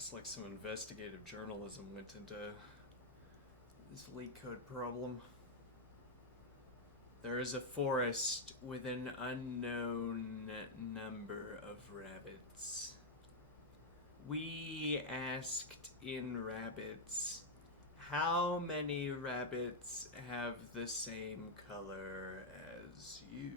Looks like some investigative journalism went into this leetcode problem. There is a forest with an unknown number of rabbits. We asked in rabbits, how many rabbits have the same color as you?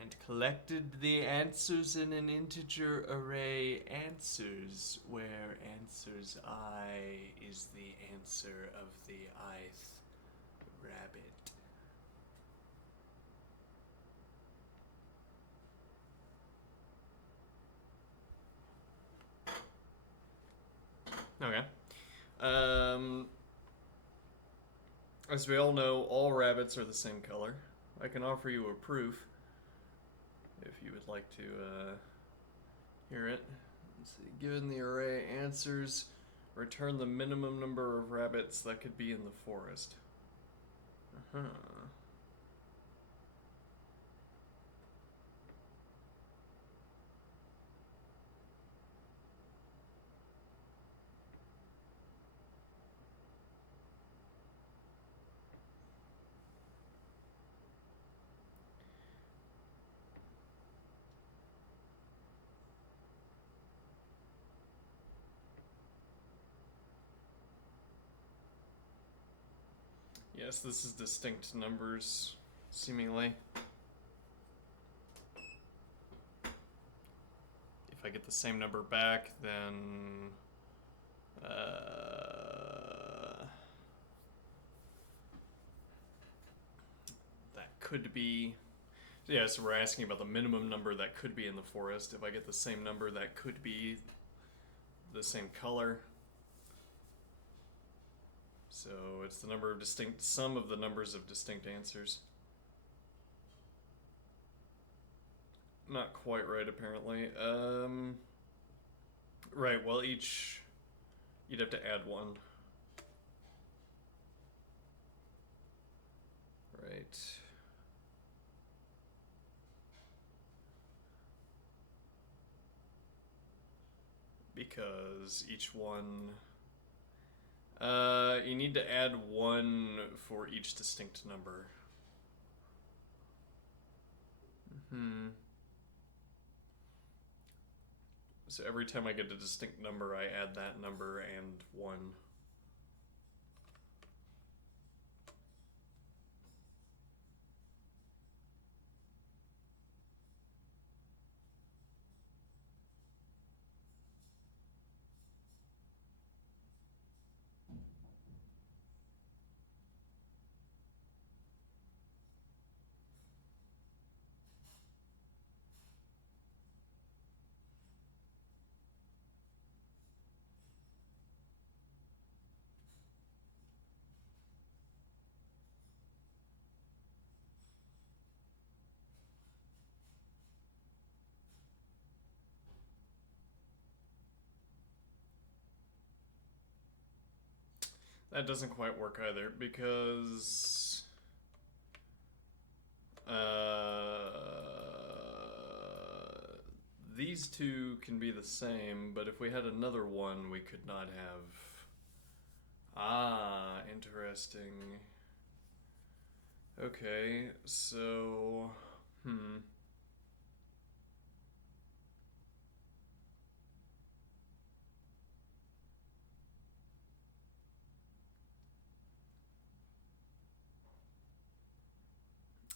And collected the answers in an integer array answers, where answers I is the answer of the ith rabbit. Okay. As we all know, all rabbits are the same color. I can offer you a proof if you would like to hear it. Let's see. Given the array answers, return the minimum number of rabbits that could be in the forest. Uh-huh. Yes, this is distinct numbers, seemingly. If I get the same number back, then that could be. Yeah, so we're asking about the minimum number that could be in the forest. If I get the same number, that could be the same color. So it's the number of distinct sum of the numbers of distinct answers. Not quite right, apparently. Right, well, each you'd have to add one. Right. Because each one, you need to add one for each distinct number. So every time I get a distinct number, I add that number and one. That doesn't quite work either, because these two can be the same, but if we had another one, we could not have. Ah, interesting. Okay, so,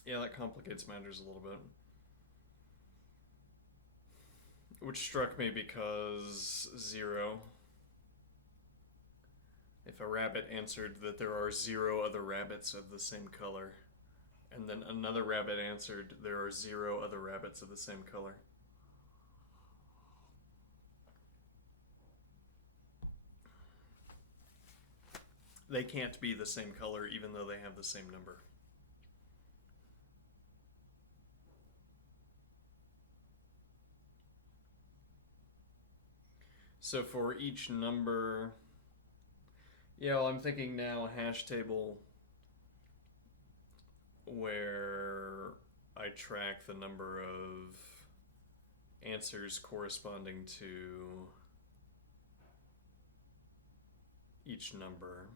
yeah, that complicates matters a little bit. Which struck me because 0. If a rabbit answered that there are 0 other rabbits of the same color, and then another rabbit answered there are 0 other rabbits of the same color. They can't be the same color even though they have the same number. So for each number, yeah, well, I'm thinking now hash table where I track the number of answers corresponding to each number.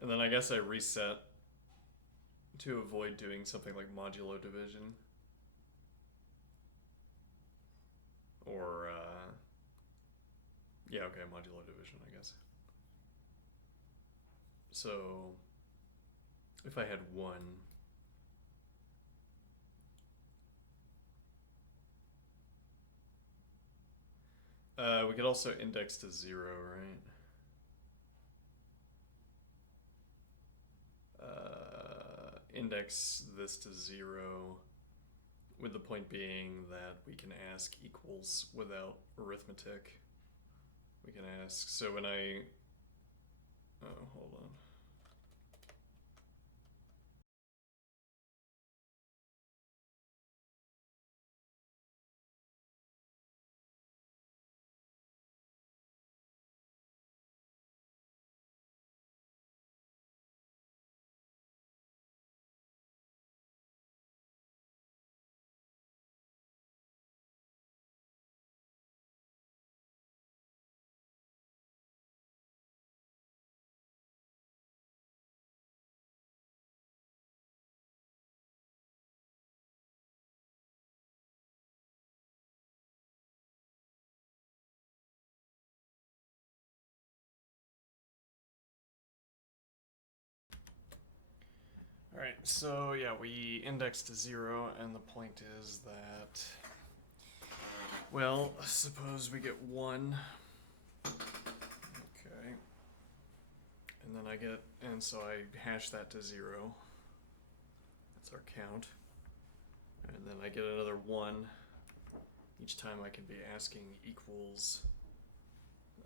And then I guess I reset to avoid doing something like modulo division. Or, yeah, okay, modulo division, I guess. So, if I had 1, we could also index to 0, right? Index this to 0, with the point being that we can ask equals without arithmetic. We can ask, so when I, oh, hold on. Alright, so yeah, we index to 0, and the point is that, well, suppose we get 1. Okay. And then I get, and so I hash that to 0. That's our count. And then I get another 1. Each time I can be asking equals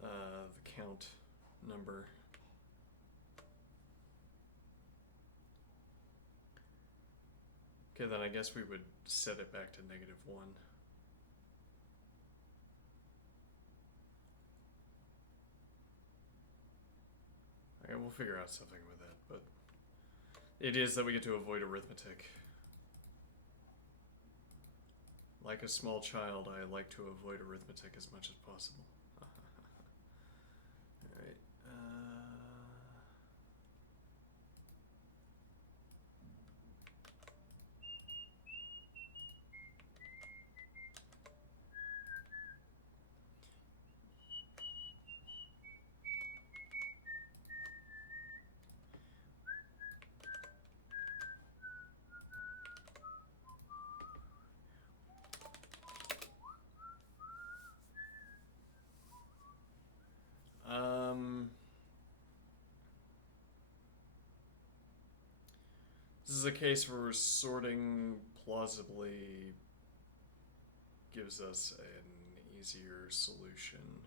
the count number. Okay, then I guess we would set it back to -1. Okay, we'll figure out something with that, but it is that we get to avoid arithmetic. Like a small child, I like to avoid arithmetic as much as possible. Alright. This is a case where sorting plausibly gives us an easier solution.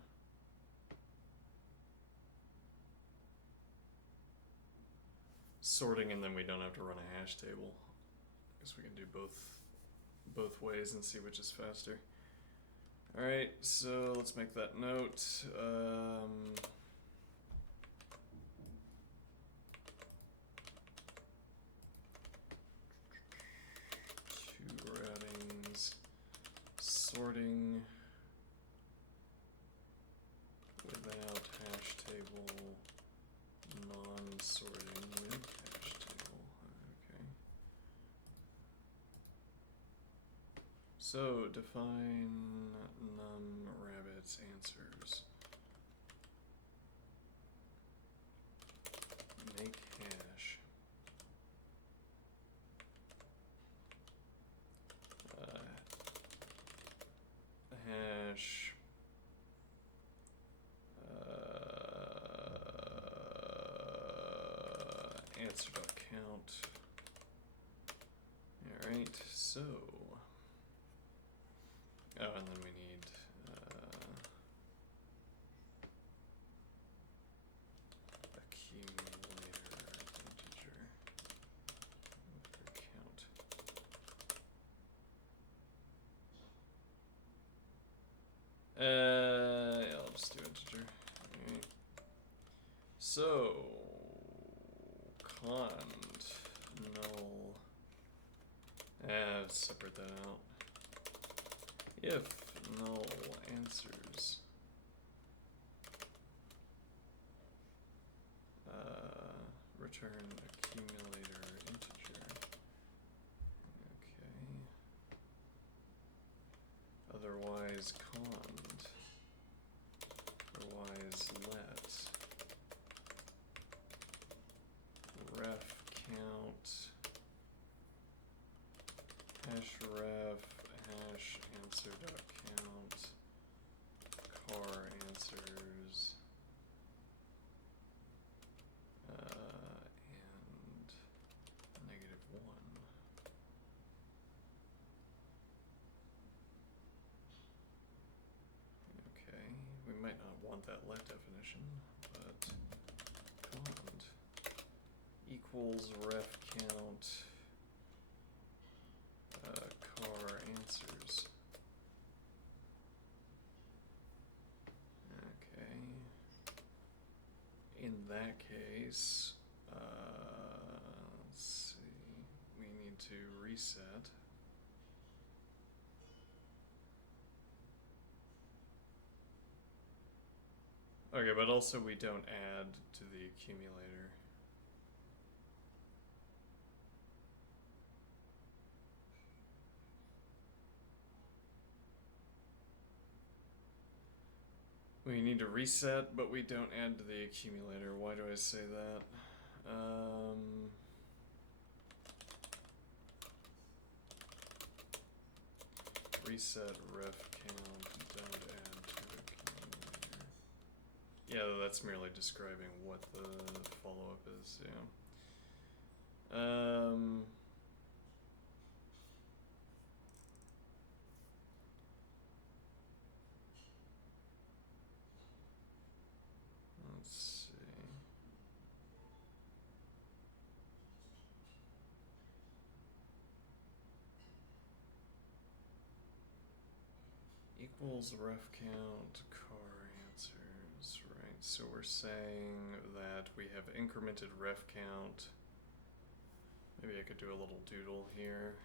Sorting, and then we don't have to run a hash table. I guess we can do both ways and see which is faster. Alright, so let's make that note. 2 routings, sorting without hash table, non-sorting with hash table. Okay. So define num rabbits answers. Make hash. Hash. Answer.count. Alright, so. Oh, and then we need accumulator integer for count. Yeah, I'll just do integer. Alright. So, cond null. Separate that out. If null answers return accumulator integer. Okay. Otherwise cond. Otherwise let ref count hash ref hash answer dot count car answers and -1. Okay, we might not want that let definition, but cond equals ref count car answers. Okay. In that case, let's see, we need to reset. Okay, but also we don't add to the accumulator. We need to reset, but we don't add to the accumulator. Why do I say that? Reset ref count, don't add to accumulator. Yeah, that's merely describing what the follow-up is, yeah. Let's see. Equals ref count car answers, right? So we're saying that we have incremented ref count. Maybe I could do a little doodle here.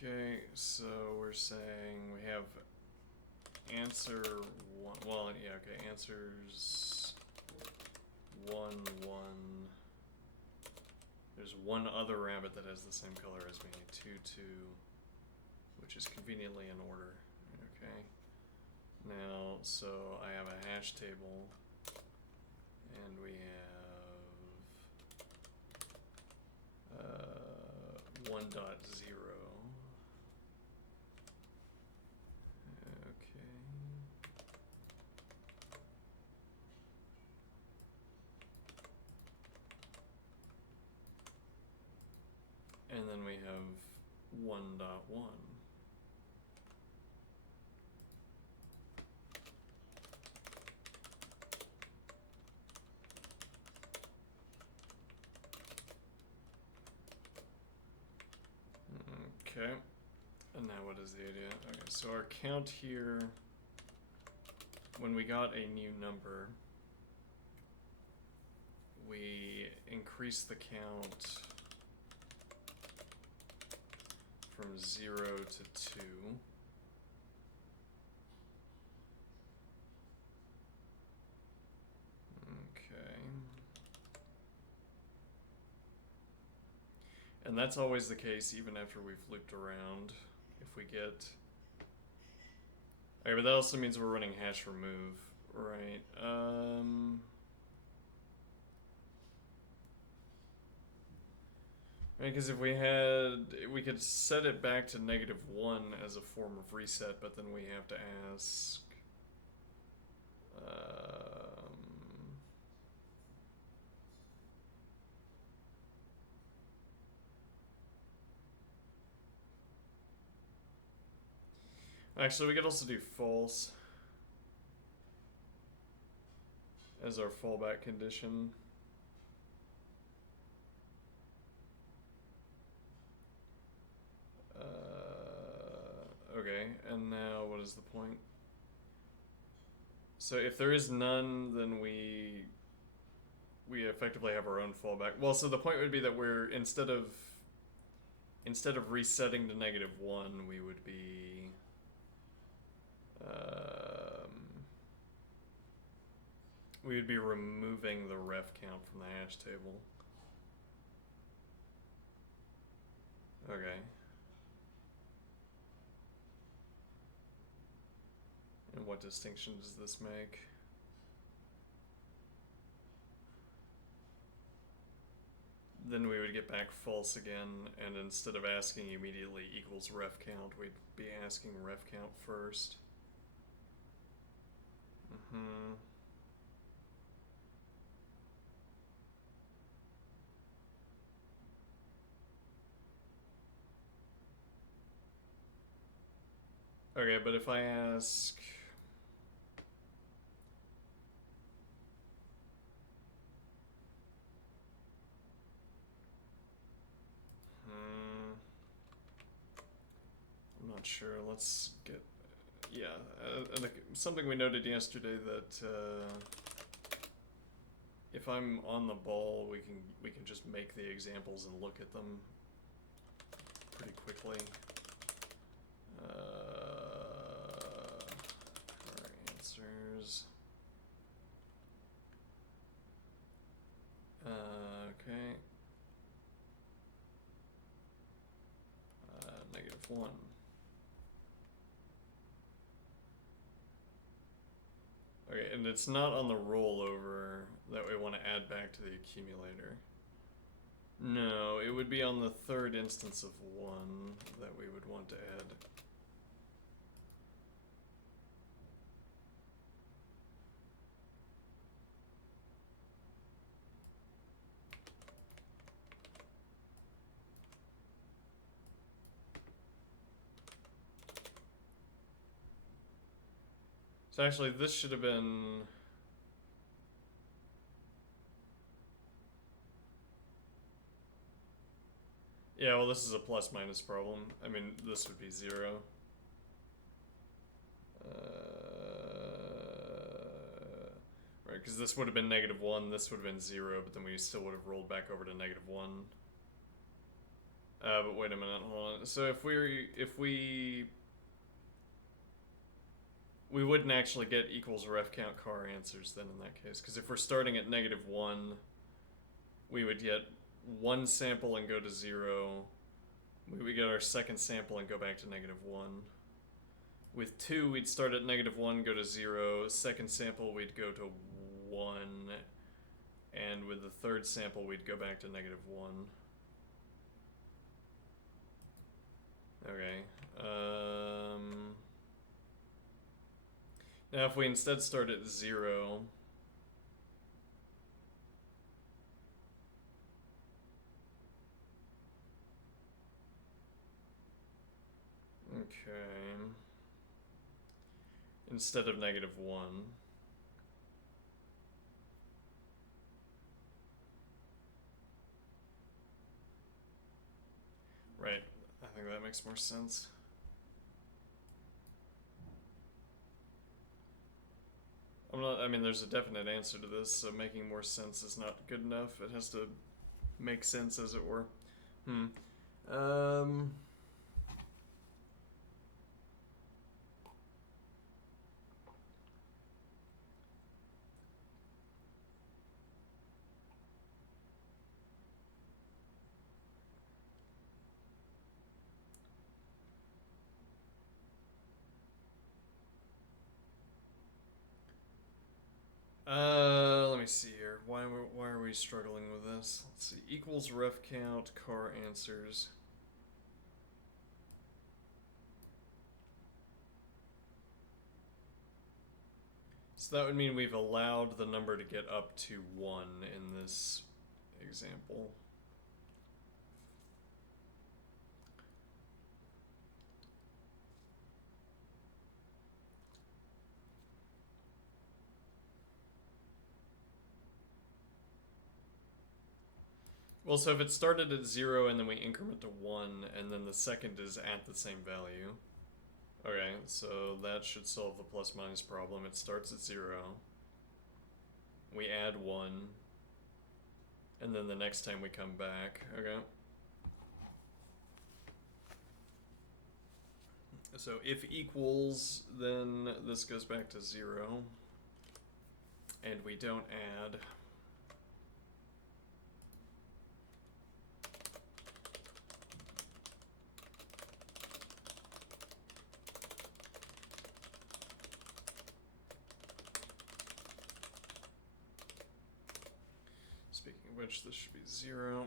Okay, so we're saying we have answer one, well, yeah, okay, answers 1, 1. There's one other rabbit that has the same color as me, 2, 2, which is conveniently in order, okay? Now, so I have a hash table, and we have 1.0. Okay. And then we have 1.1. Okay, and now what is the idea? Okay, so our count here, when we got a new number, we increase the count from 0 to 2. Okay. And that's always the case even after we've looped around. If we get... Okay, but that also means we're running hash remove, right? Right, because if we had... we could set it back to -1 as a form of reset, but then we have to ask... Actually, we could also do false as our fallback condition. Okay, Okay, and now what is the point? So if there is none, then we effectively have our own fallback. Well, so the point would be that we're instead of resetting to -1, we would be removing the ref count from the hash table. Okay. And what distinction does this make? Then we would get back false again, and instead of asking immediately equals ref count, we'd be asking ref count first. Okay, but if I ask... I'm not sure. Let's get... Yeah, something we noted yesterday that if I'm on the ball, we can just make the examples and look at them pretty quickly. Our answers. Okay. -1. Okay, and it's not on the rollover that we want to add back to the accumulator. No, it would be on the third instance of 1 that we would want to add. So actually, this should have been... Yeah, well, this is a plus-minus problem. I mean, this would be 0. Right, because this would have been -1, this would have been 0, but then we still would have rolled back over to -1. But wait a minute, hold on. So if we wouldn't actually get equals ref count car answers then in that case, because if we're starting at -1, we would get 1 sample and go to 0. We would get our second sample and go back to -1. With 2, we'd start at -1, go to 0. Second sample, we'd go to 1. And with the third sample, we'd go back to -1. Okay. Now if we instead start at 0... Okay. Instead of -1. Right. I think that makes more sense. I mean, there's a definite answer to this, so making more sense is not good enough. It has to make sense, as it were. Let me see here. Why are we struggling with this? Let's see. Equals ref count car answers. So that would mean we've allowed the number to get up to 1 in this example. Well, so if it started at 0 and then we increment to 1, and then the second is at the same value. Okay, so that should solve the plus minus problem. It starts at 0. We add 1. And then the next time we come back, okay? So if equals, then this goes back to 0. And we don't add. Speaking of which, this should be 0.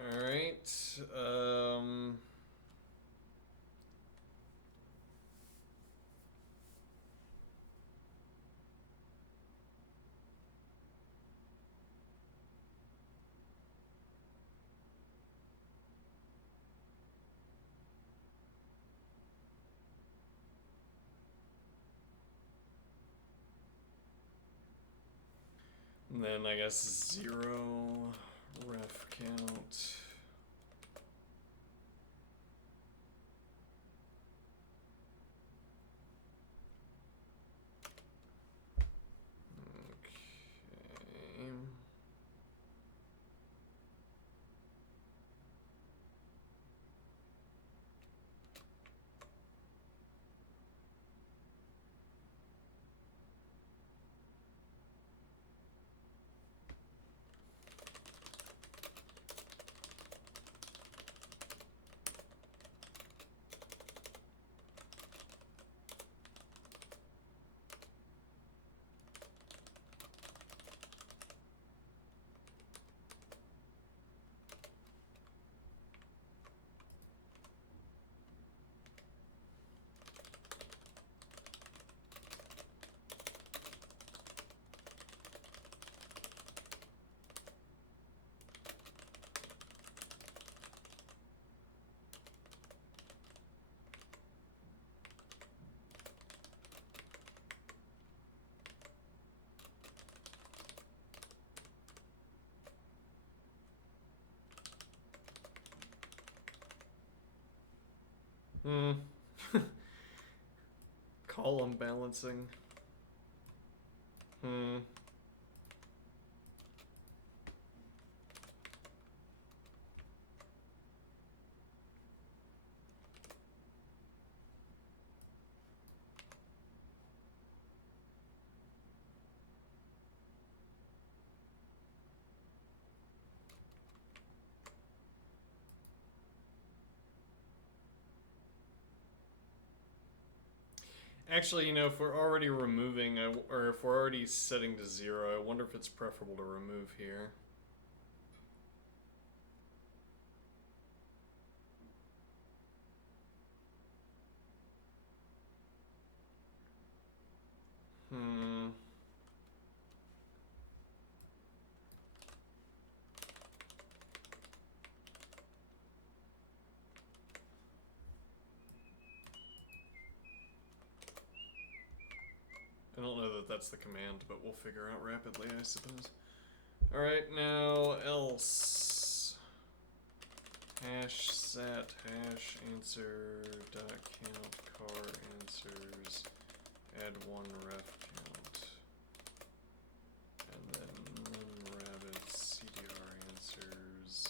Alright, and then I guess 0 ref count. Okay. Hmm. Column balancing. Hmm. Actually, you know, if we're already removing, or if we're already setting to 0, I wonder if it's preferable to remove here. Hmm. I don't know that that's the command, but we'll figure out rapidly, I suppose. Alright, now else. Hash set hash answer dot count car answers. Add 1 ref count. And then rabbit CDR answers.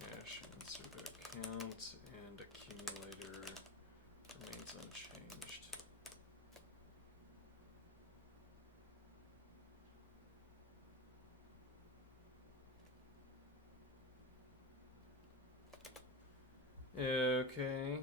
Hash answer dot count and accumulator remains unchanged. Okay.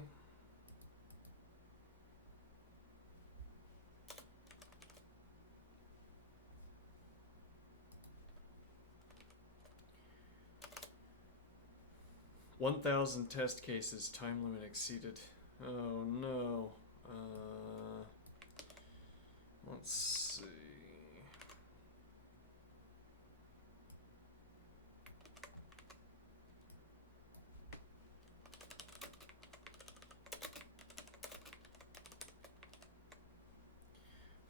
$1,000 test cases, time limit exceeded. Oh no. Let's see.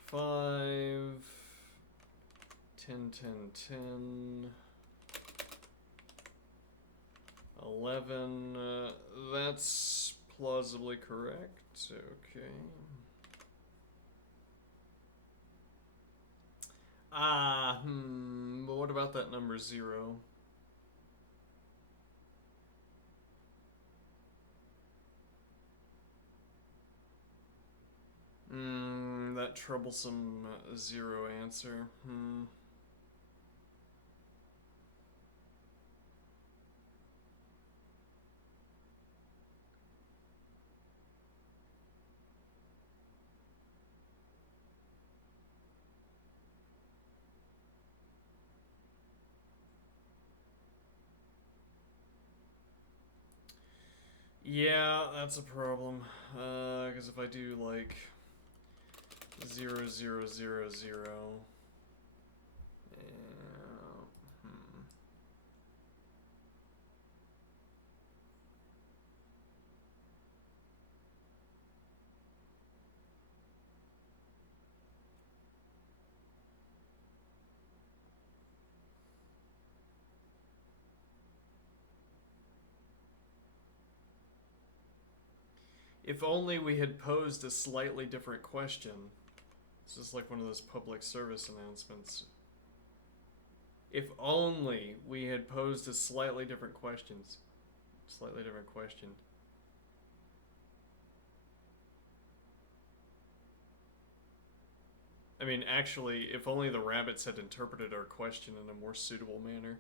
Five, 10, 10, 10. 11, that's plausibly correct. Okay. But what about that number 0? That troublesome 0 answer. Yeah, that's a problem. Because if I do like 0, 0, 0, 0. If only we had posed a slightly different question. This is like one of those public service announcements. If only we had posed a slightly different question. I mean, actually, if only the rabbits had interpreted our question in a more suitable manner.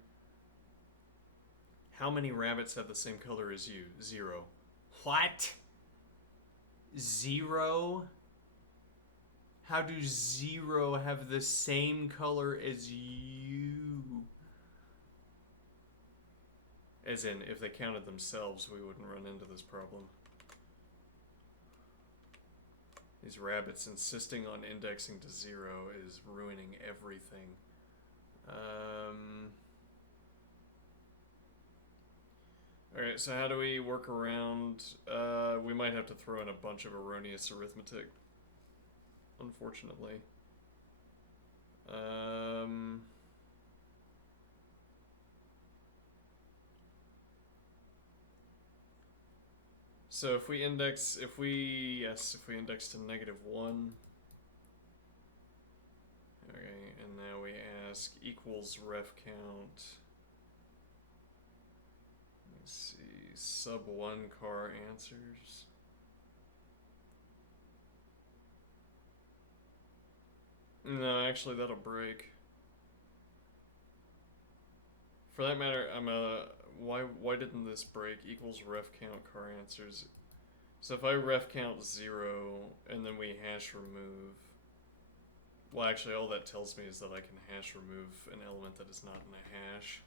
How many rabbits have the same color as you? 0. What? 0? How do 0 have the same color as you? As in, if they counted themselves, we wouldn't run into this problem. These rabbits insisting on indexing to 0 is ruining everything. Alright, so how do we work around... we might have to throw in a bunch of erroneous arithmetic, unfortunately. So if we index to -1. Okay, and now we ask equals ref count. Let's see, sub 1 car answers. No, actually that'll break. For that matter, why didn't this break? Equals ref count car answers. So if I ref count 0 and then we hash remove, well, actually all that tells me is that I can hash remove an element that is not in a hash.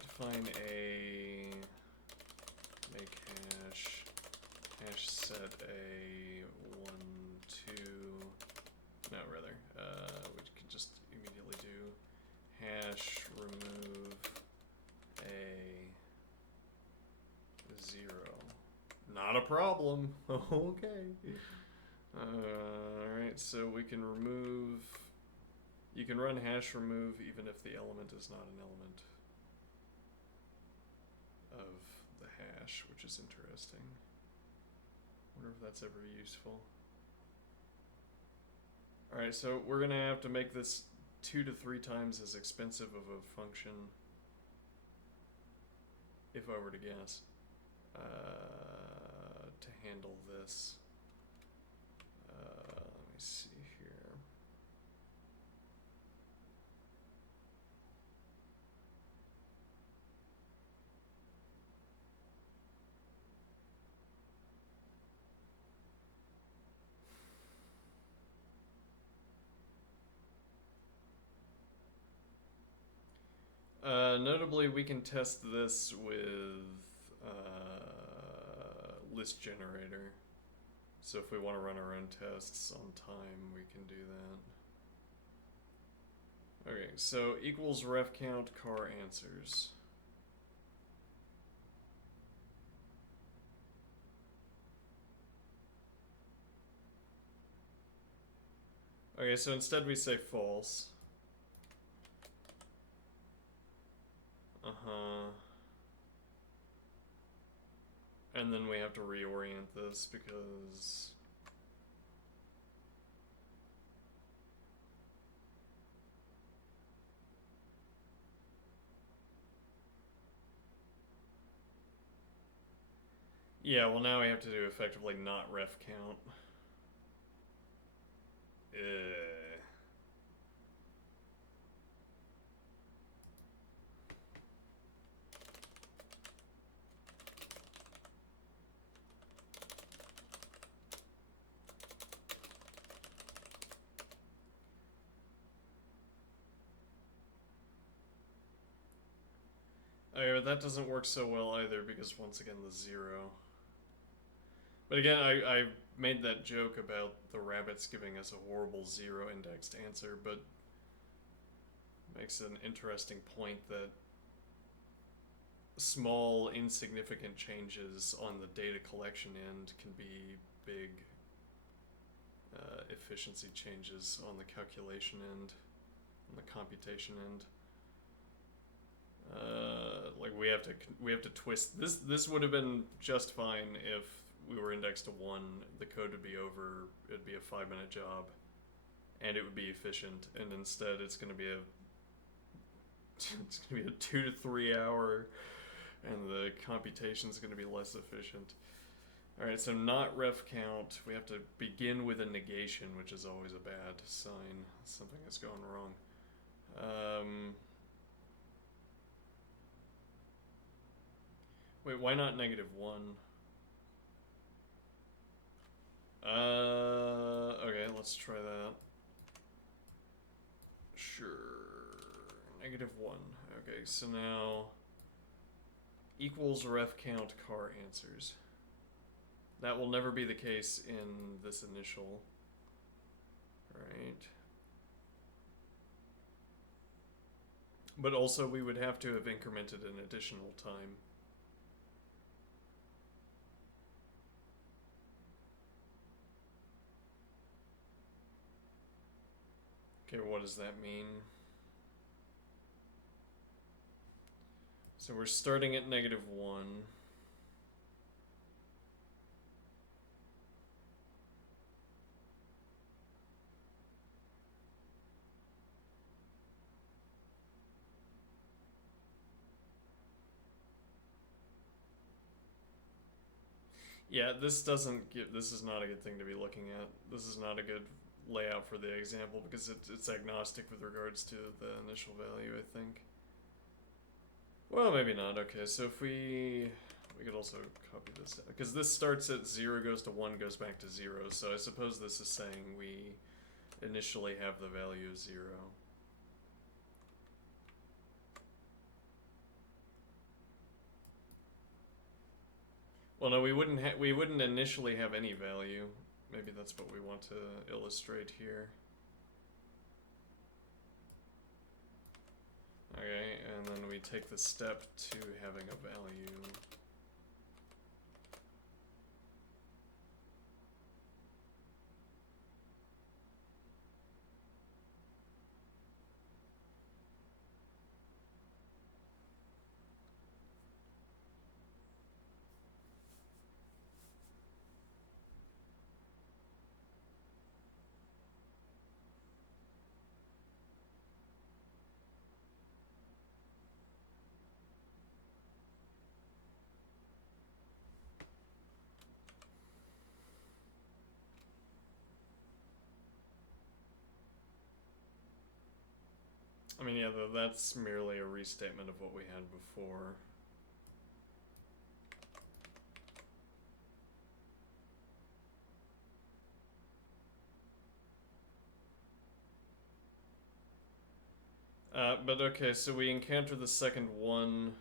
Define a make hash set a 1 2. No, rather, we can just immediately do hash remove a 0. Not a problem. Okay. Alright, so we can remove... You can run hash remove even if the element is not an element of the hash, which is interesting. Wonder if that's ever useful. Alright, so we're gonna have to make this 2 to 3 times as expensive of a function, if I were to guess, to handle this. Let me see here. Notably, we can test this with list generator. So if we want to run our own tests on time, we can do that. Okay, so equals ref count car answers. Okay, so instead we say false. And then we have to reorient this because... Yeah, well now we have to do effectively not ref count. Okay, but that doesn't work so well either because once again the 0. But again, I made that joke about the rabbits giving us a horrible 0 indexed answer, but makes an interesting point that small, insignificant changes on the data collection end can be big efficiency changes on the calculation end, on the computation end. Like we have to twist this. This would have been just fine if we were indexed to 1. The code would be over. It'd be a 5-minute job, and it would be efficient. And instead, it's going to be a 2 to 3 hour, and the computation is going to be less efficient. All right, so not ref count. We have to begin with a negation, which is always a bad sign. Something is going wrong. Wait, why not -1? Okay, let's try that. Sure. -1. Okay, so now equals ref count car answers. That will never be the case in this initial. Right. But also we would have to have incremented an additional time. Okay, what does that mean? So we're starting at -1. Yeah, this doesn't give. This is not a good thing to be looking at. This is not a good layout for the example because it's agnostic with regards to the initial value, I think. Well, maybe not. Okay, so if we could also copy this because this starts at 0, goes to 1, goes back to 0. So I suppose this is saying we initially have the value of 0. Well, no, we wouldn't initially have any value. Maybe that's what we want to illustrate here. Okay, and then we take the step to having a value. I mean, yeah, that's merely a restatement of what we had before. But okay, so we encounter the second 1.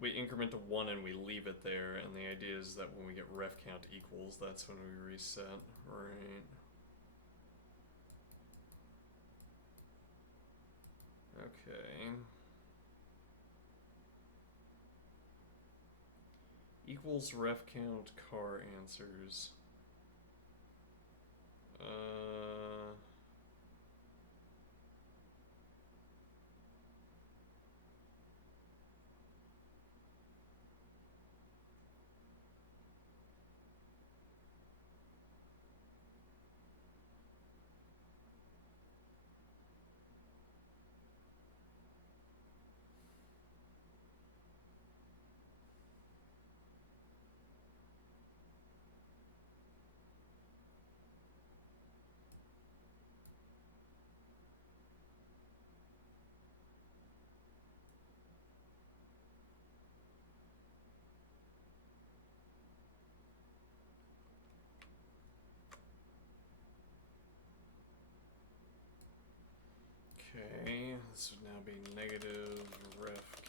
We increment to 1 and we leave it there, and the idea is that when we get ref count equals, that's when we reset, right? Okay. Equals ref count car answers. Okay, this would now be negative ref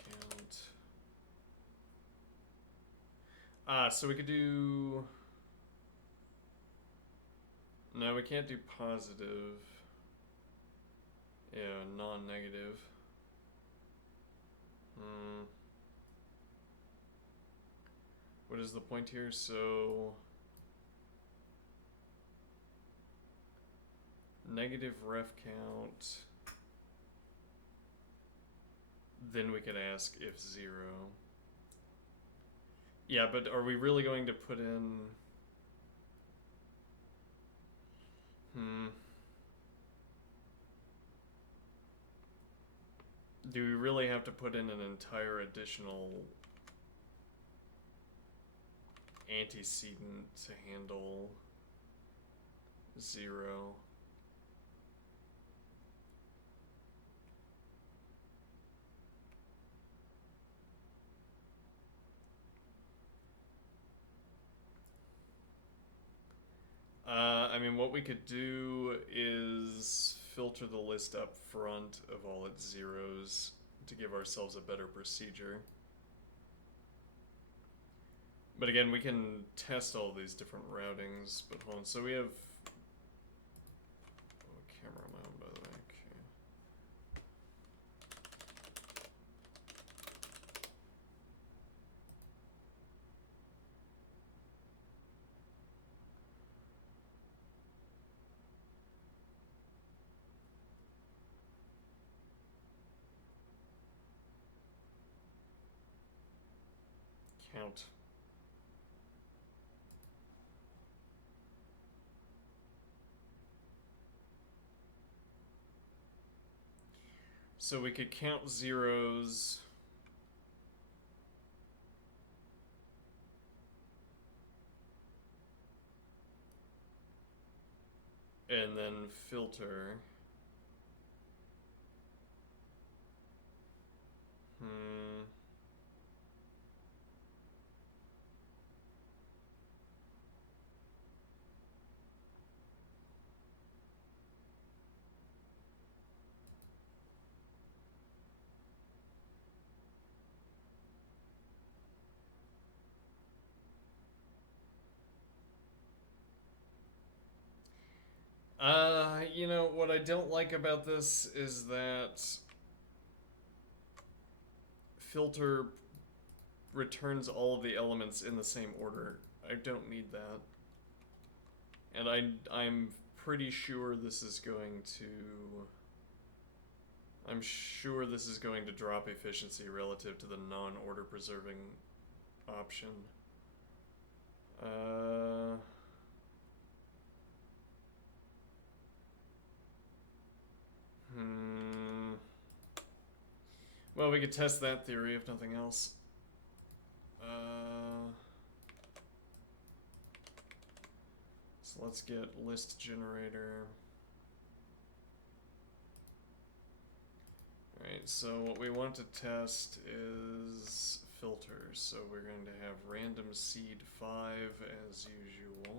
count. So we could do... No, we can't do positive. Yeah, non-negative. What is the point here? So... negative ref count. Then we could ask if 0. Yeah, but are we really going to put in... Do we really have to put in an entire additional antecedent to handle 0? I mean, what we could do is filter the list up front of all its zeros to give ourselves a better procedure. But again, we can test all these different routings, but hold on, so we have... Oh, camera on my own, by the way, okay. Count. So we could count zeros. And then filter. You know, what I don't like about this is that filter returns all of the elements in the same order. I don't need that. And I'm pretty sure this is going to... I'm sure this is going to drop efficiency relative to the non-order preserving option. Well, we could test that theory if nothing else. So let's get list generator. Alright, so what we want to test is filters. So we're going to have random seed 5 as usual.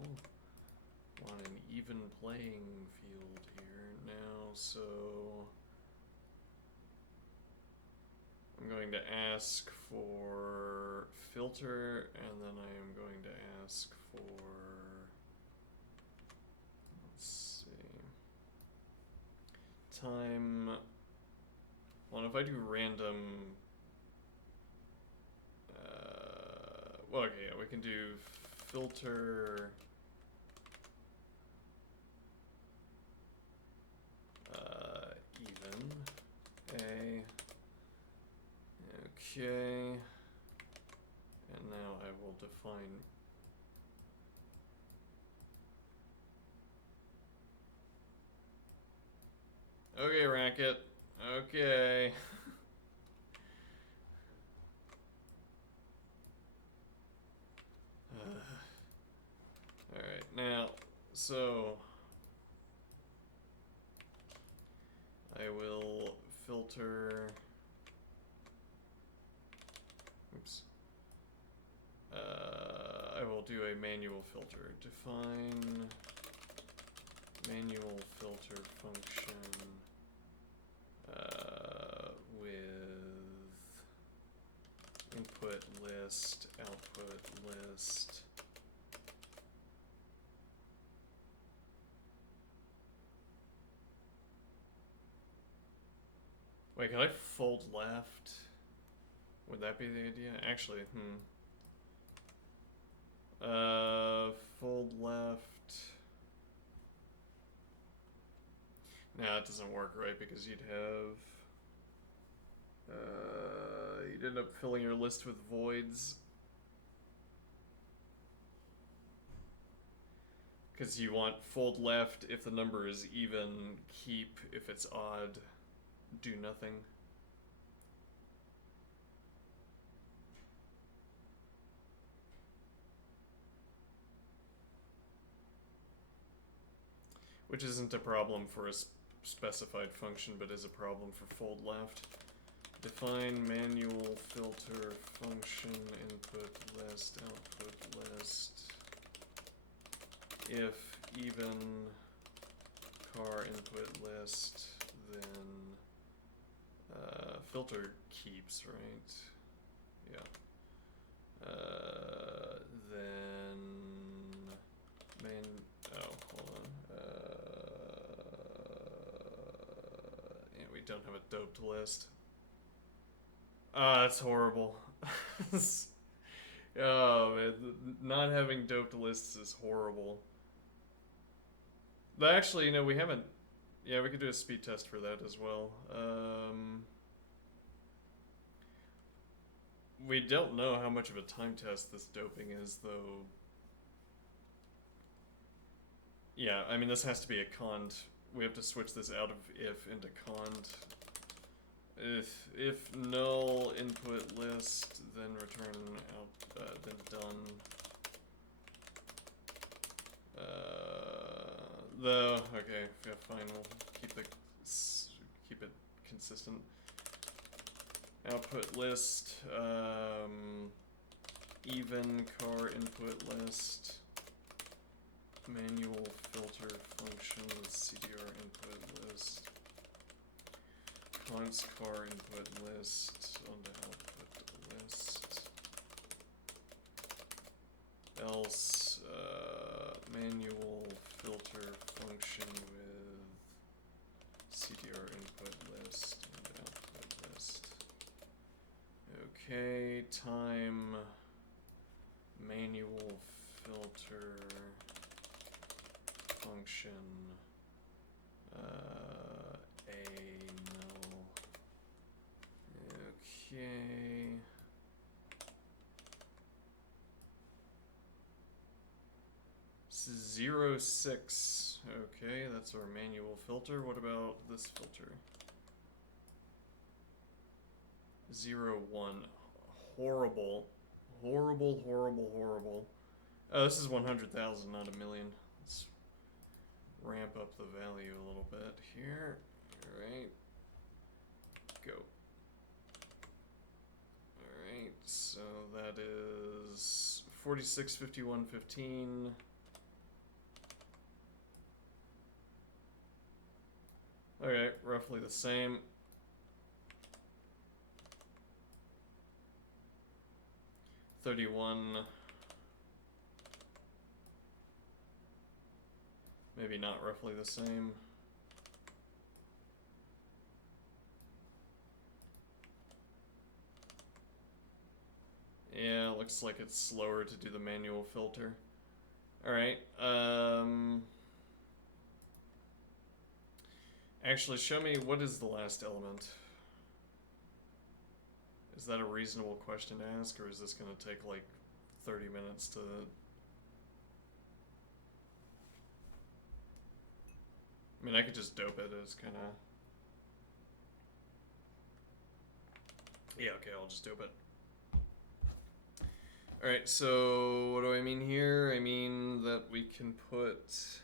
Want an even playing field here now, so I'm going to ask for filter, and then I am going to ask for, let's see, time. Well, if I do random, well, okay, yeah, we can do filter even a. Okay, and now I will define okay, Racket. Okay. Alright, now, so I will filter. Oops. I will do a manual filter. Define manual filter function list, output list. Wait, can I fold left? Would that be the idea? Actually, fold left. Nah, it doesn't work, right? Because you'd have, you'd end up filling your list with voids. Because you want fold left if the number is even, keep if it's odd, do nothing. Which isn't a problem for a specified function, but is a problem for fold left. Define manual filter function input list, output list. If even car input list, then filter keeps, right? Yeah. Then main. Oh, hold on. Yeah, we don't have a doped list. Ah, that's horrible. Oh man, not having doped lists is horrible. But actually, we haven't. Yeah, we could do a speed test for that as well. We don't know how much of a time test this doping is, though. Yeah, I mean, this has to be a cond. We have to switch this out of if into cond. If null input list, then return out, then done. Okay, yeah, fine. We'll keep it consistent. Output list, even car input list, manual filter function CDR input list, const car input list onto output list, else manual filter function with CDR input list and output list. Okay, time manual filter function a null. Okay. This is 0.6. Okay, that's our manual filter. What about this filter? 0.1. Horrible. Horrible, horrible, horrible. Oh, this is 100,000, not a million. Let's ramp up the value a little bit here. Alright. Go. Alright, so that is 46, 51, 15. Okay, roughly the same. $31. Maybe not roughly the same. Yeah, looks like it's slower to do the manual filter. Alright, actually, show me what is the last element. Is that a reasonable question to ask, or is this going to take like 30 minutes to... I mean, I could just dope it as kind of... Yeah, okay, I'll just dope it. Alright, so what do I mean here? I mean that we can put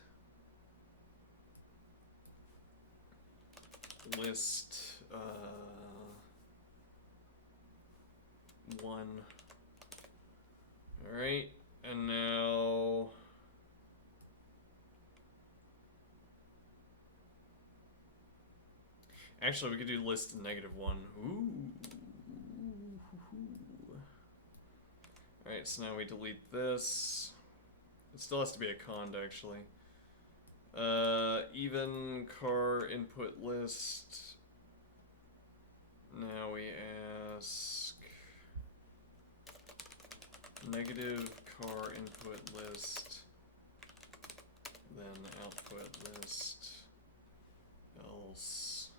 list 1. Alright, and now actually we could do list -1. Ooh. Alright, so now we delete this. It still has to be a cond, actually. Even car input list. Now we ask negative car input list, then output list, else.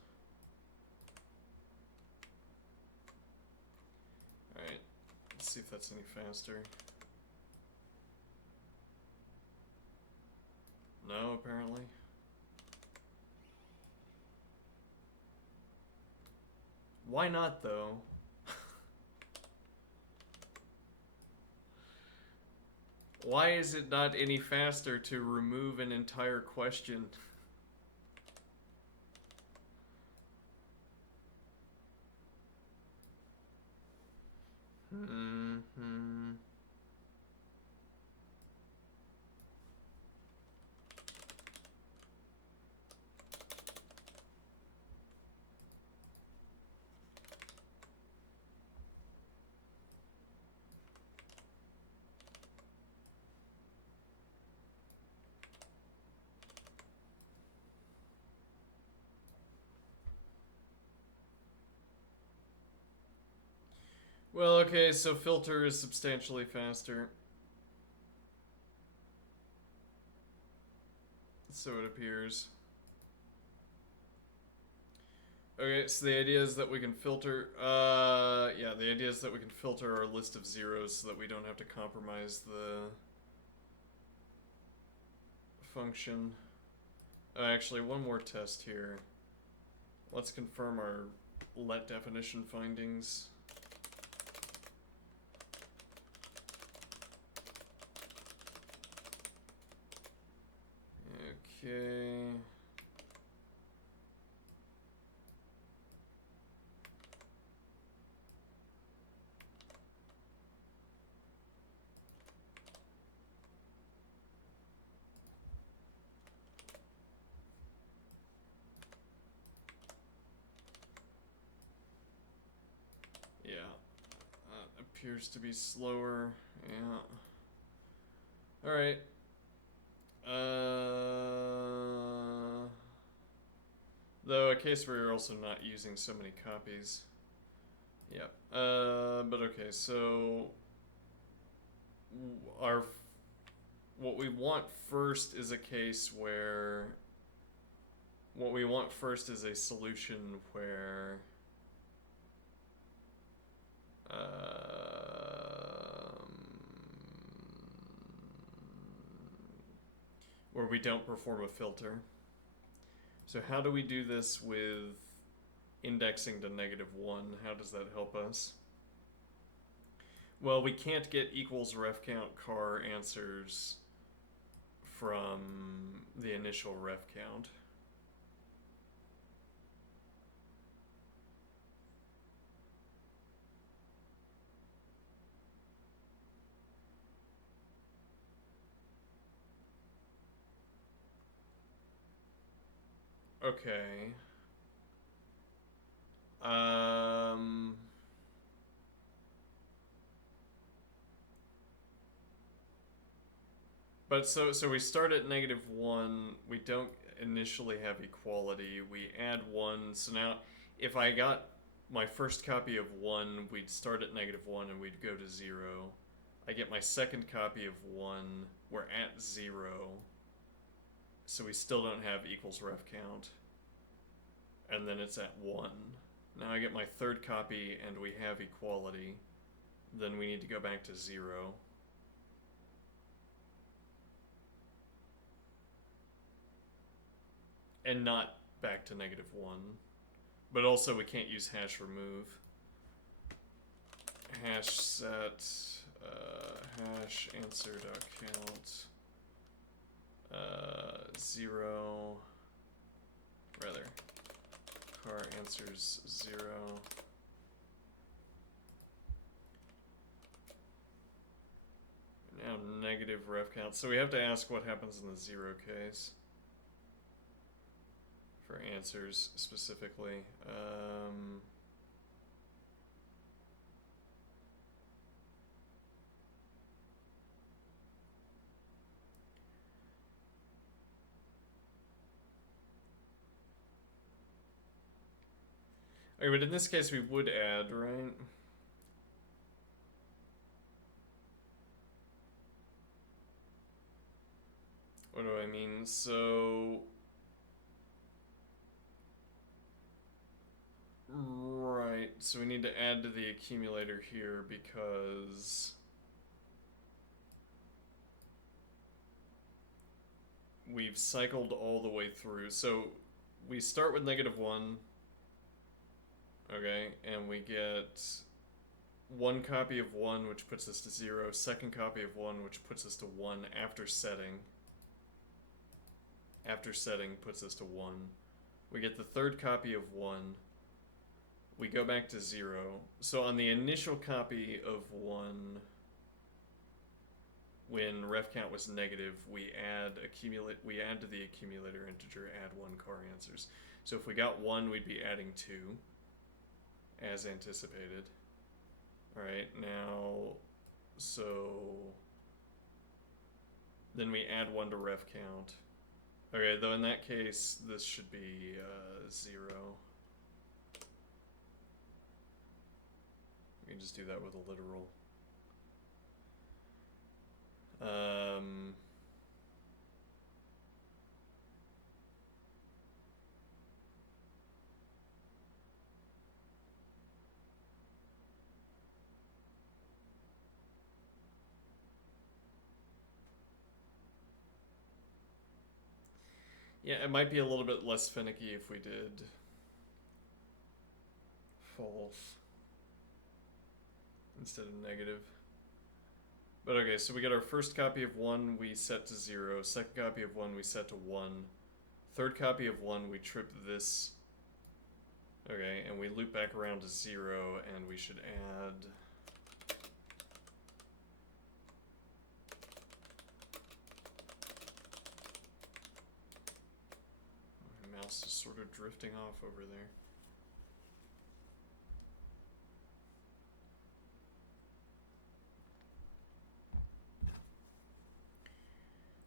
Alright, let's see if that's any faster. No, apparently. Why not, though? Why is it not any faster to remove an entire question? Well, okay, so filter is substantially faster. So it appears. Okay, so the idea is that we can filter, yeah, the idea is that we can filter our list of zeros so that we don't have to compromise the function. Actually, one more test here. Let's confirm our let definition findings. Okay. Yeah. Appears to be slower. Yeah. Alright. Though a case where you're also not using so many copies. Yep. But okay, so what we want first is a case where what we want first is a solution where where we don't perform a filter. So how do we do this with indexing to -1? How does that help us? Well, we can't get equals ref count car answers from the initial ref count. Okay. But so we start at -1. We don't initially have equality. We add 1. So now, if I got my first copy of 1, we'd start at -1 and we'd go to 0. I get my second copy of 1. We're at 0. So we still don't have equals ref count. And then it's at 1. Now I get my third copy and we have equality. Then we need to go back to 0. And not back to -1. But also we can't use hash remove. Hash set hash answer.count 0 rather car answers 0. Now negative ref count. So we have to ask what happens in the 0 case. For answers specifically. Okay, but in this case we would add, right? What do I mean? So... Right, so we need to add to the accumulator here because we've cycled all the way through. So we start with -1, okay, and we get one copy of 1, which puts us to 0, second copy of 1, which puts us to 1 after setting. After setting puts us to 1. We get the third copy of 1. We go back to 0. So on the initial copy of 1, when ref count was negative, we add to the accumulator integer, add 1 car answers. So if we got 1, we'd be adding 2, as anticipated. Alright, now, so then we add 1 to ref count. Okay, though in that case, this should be 0. We can just do that with a literal. Yeah, it might be a little bit less finicky if we did false instead of negative. But okay, so we get our first copy of 1, we set to 0. Second copy of 1, we set to 1. Third copy of 1, we trip this. Okay, and we loop back around to 0, and we should add... My mouse is sort of drifting off over there.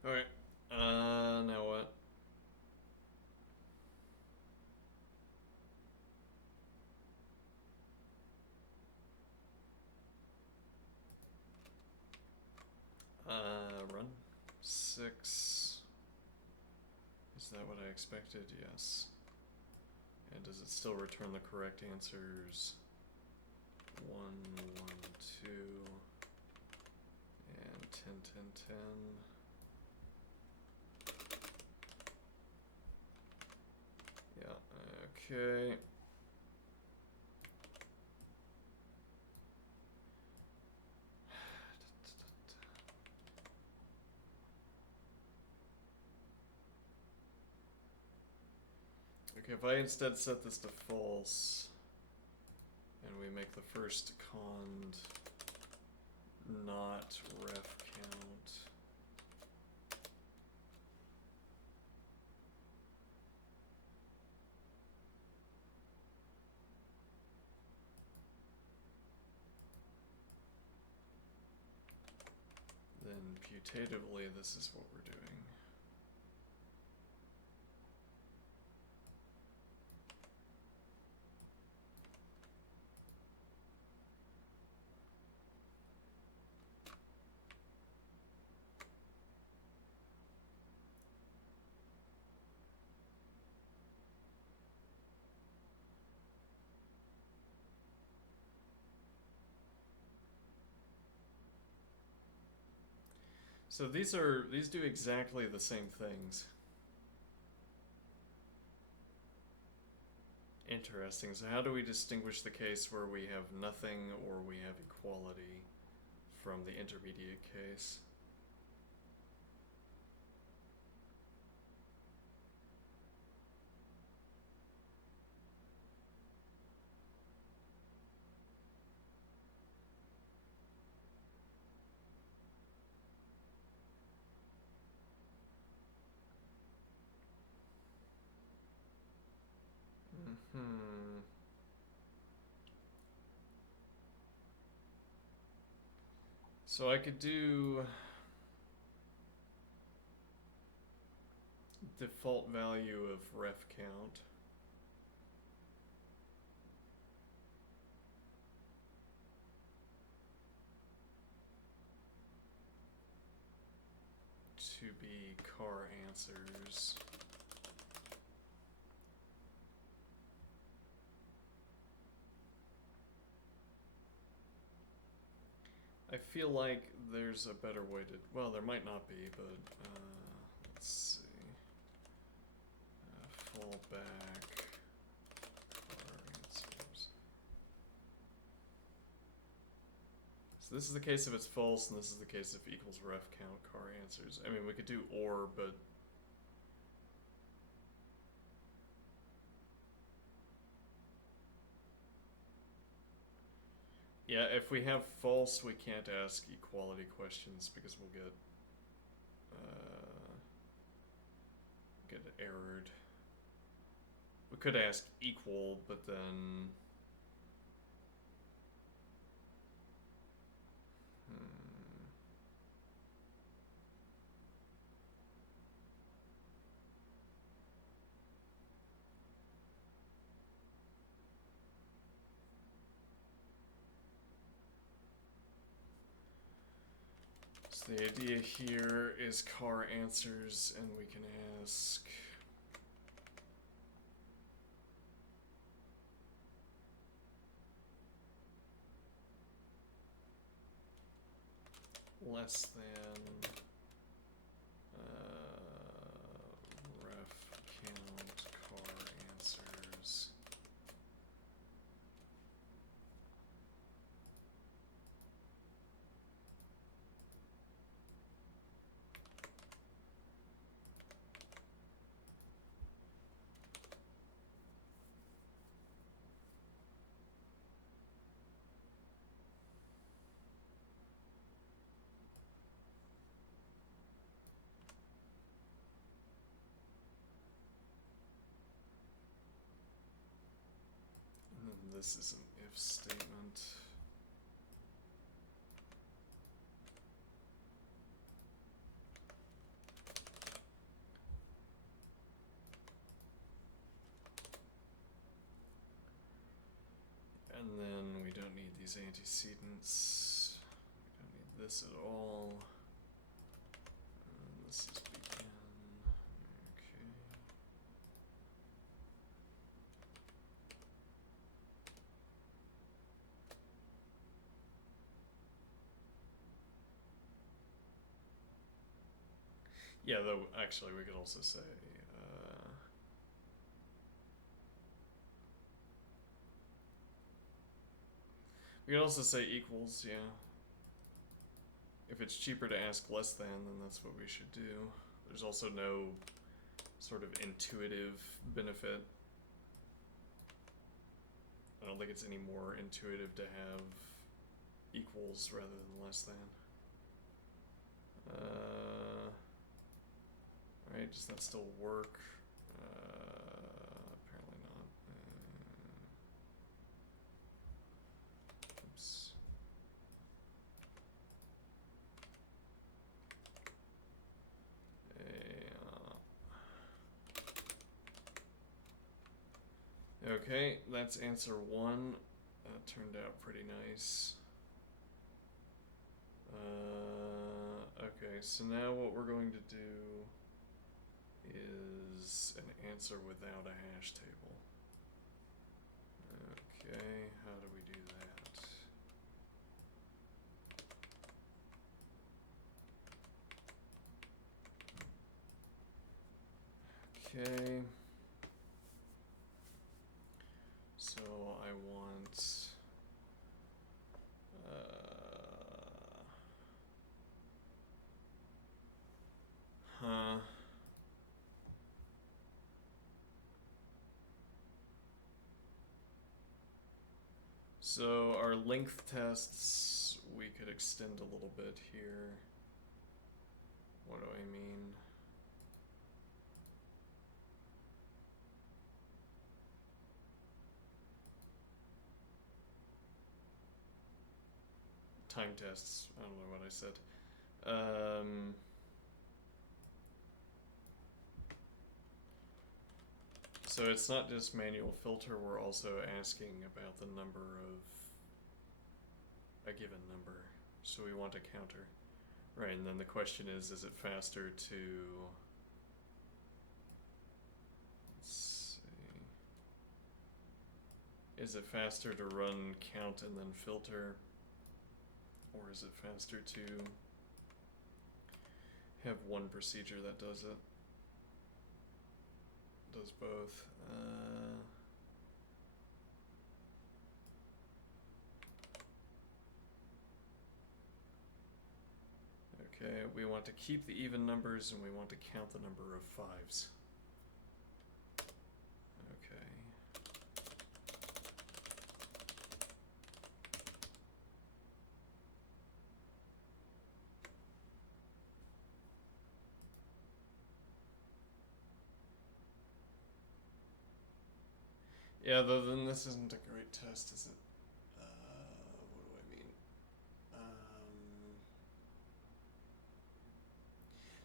Alright, now what? Run. 6. Is that what I expected? Yes. And does it still return the correct answers? 1, 1, 2, and 10, 10, 10. Yeah, okay. Okay, if I instead set this to false, and we make the first cond not ref count, then putatively this is what we're doing. So these do exactly the same things. Interesting. So how do we distinguish the case where we have nothing or we have equality from the intermediate case? So I could do default value of ref count. to be car answers. I feel like there's a better way to, well, there might not be, but let's see. Fallback car answers. So this is the case if it's false, and this is the case if equals ref count car answers. I mean, we could do or, but yeah, if we have false, we can't ask equality questions because we'll get errored. We could ask equal, but then so the idea here is car answers, and we can ask less than ref count car answers. And then this is an if statement. And then we don't need these antecedents. We don't need this at all. And this is begin. Okay. Yeah, though actually we could also say we could also say equals, yeah. If it's cheaper to ask less than, then that's what we should do. There's also no sort of intuitive benefit. I don't think it's any more intuitive to have equals rather than less than. Alright, does that still work? Apparently not. Oops. Okay, that's answer one. That turned out pretty nice. Okay, so now what we're going to do is an answer without a hash table. Okay, how do we do that? Okay. So I want so our length tests we could extend a little bit here. What do I mean? Time tests. I don't know what I said. So it's not just manual filter, we're also asking about the number of a given number. So we want a counter. Right, and then the question is it faster to... Let's see. Is it faster to run count and then filter? Or is it faster to have one procedure that does it? Does both. Okay, we want to keep the even numbers and we want to count the number of fives. Okay. Yeah, though then this isn't a great test, is it? What do I mean?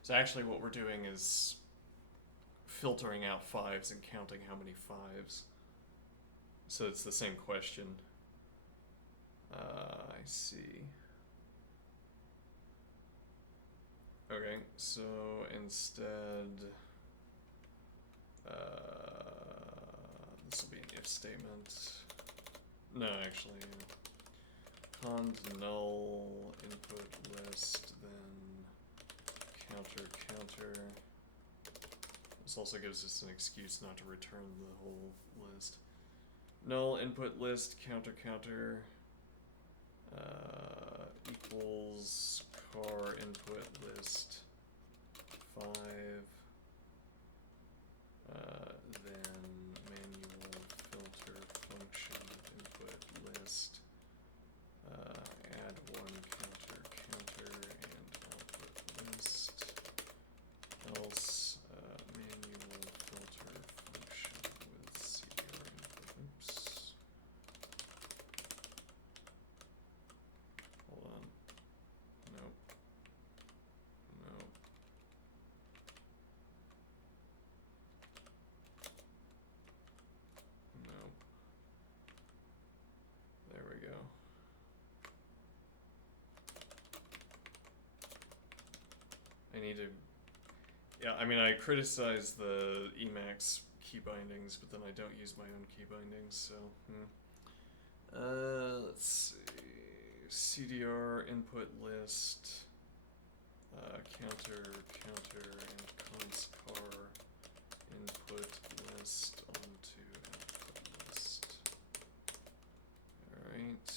So actually what we're doing is filtering out fives and counting how many fives. So it's the same question. I see. Okay, so instead, this will be an if statement. No, actually, cond null input list, then counter. This also gives us an excuse not to return the whole list. Null input list counter equals car input list 5, then manual filter function input list, add one counter and output list, else manual filter function with CDR input. Oops. Hold on. Nope. There we go. I need to... Yeah, I mean, I criticize the Emacs key bindings, but then I don't use my own key bindings, so... let's see... CDR input list... counter, and const car input list onto output list. Alright.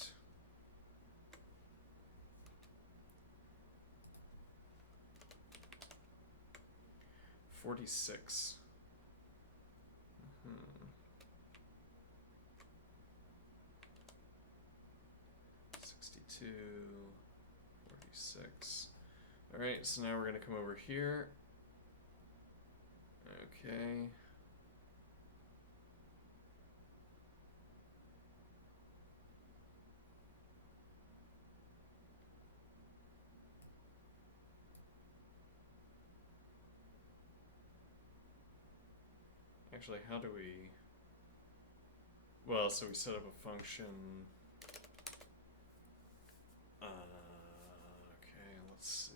$46. 62, 46. Alright, so now we're going to come over here. Okay. Actually, how do we... Well, so we set up a function... okay, let's see...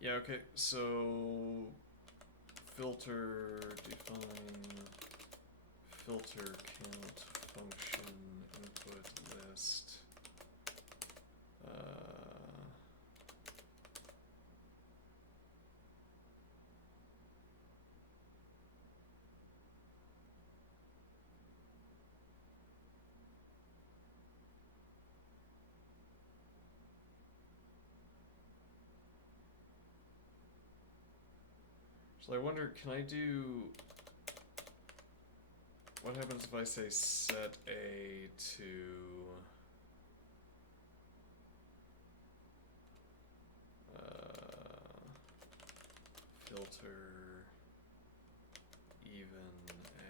Yeah, okay, so... Filter, define... Filter count function input list... So I wonder, can I do... What happens if I say set A to... filter even A...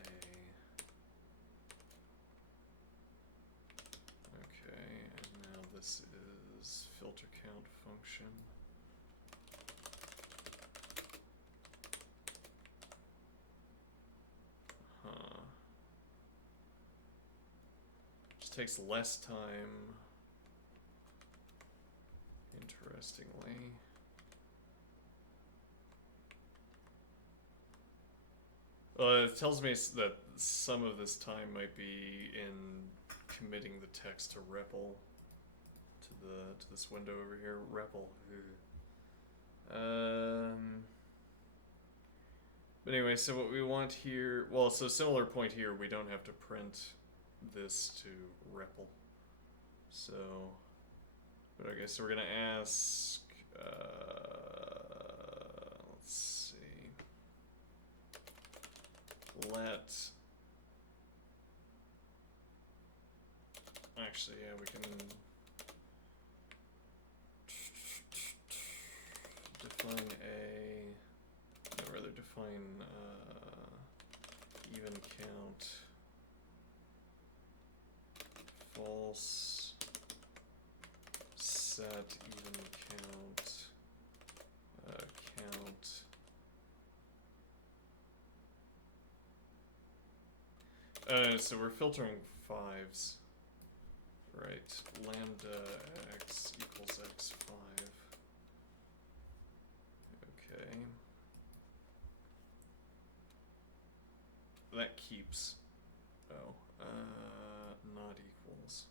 Okay, and now this is filter count function. takes less time. Interestingly. Well, it tells me that some of this time might be in committing the text to REPL, to this window over here, REPL. But anyway, so what we want here, well, so similar point here, we don't have to print this to REPL. So, but okay, so we're gonna ask, let's see, let, actually, yeah, we can define define even count false set even count count. So we're filtering fives, right? Lambda x equals x5. Okay. That keeps. Oh, not equals.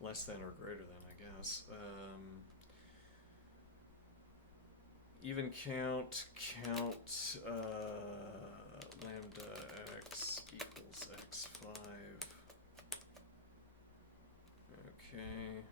Less than or greater than, I guess. Even count lambda x equals x5. Okay.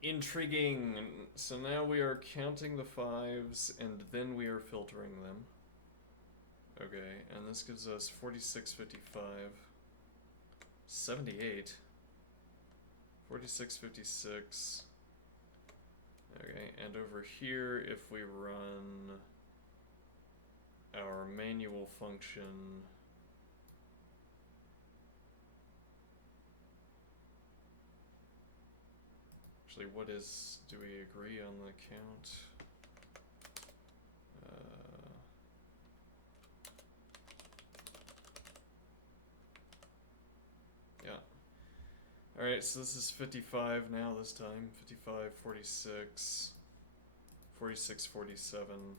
Intriguing. So now we are counting the fives and then we are filtering them. Okay, and this gives us 46, 55, 78, 46, 56. Okay, and over here, if we run our manual function, actually, what is, do we agree on the count? Yeah. Alright, so this is 55 now this time. 55, 46, 46, 47.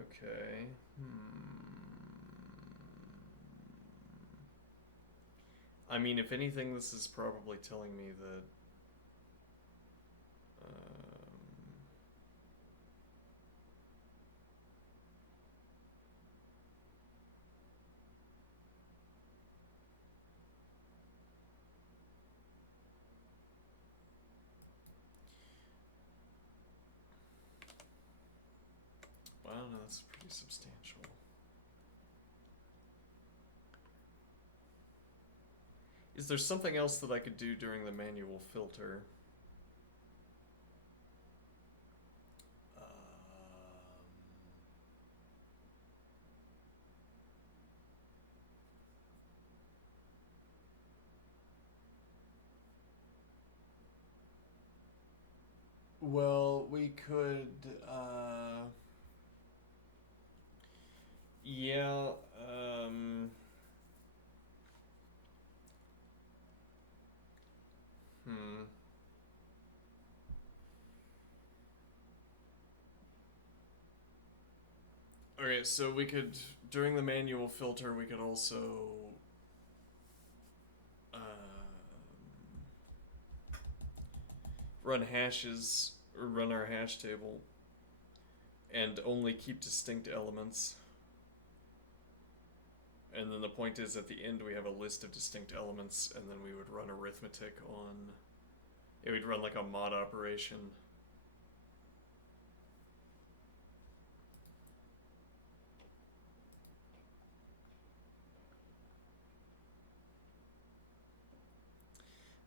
Okay. I mean, if anything, this is probably telling me that wow, no, that's pretty substantial. Is there something else that I could do during the manual filter? Well, we could, yeah, Okay, so we could, during the manual filter, we could also run hashes, or run our hash table, and only keep distinct elements. And then the point is, at the end we have a list of distinct elements, and then we would run arithmetic on, it would run like a mod operation.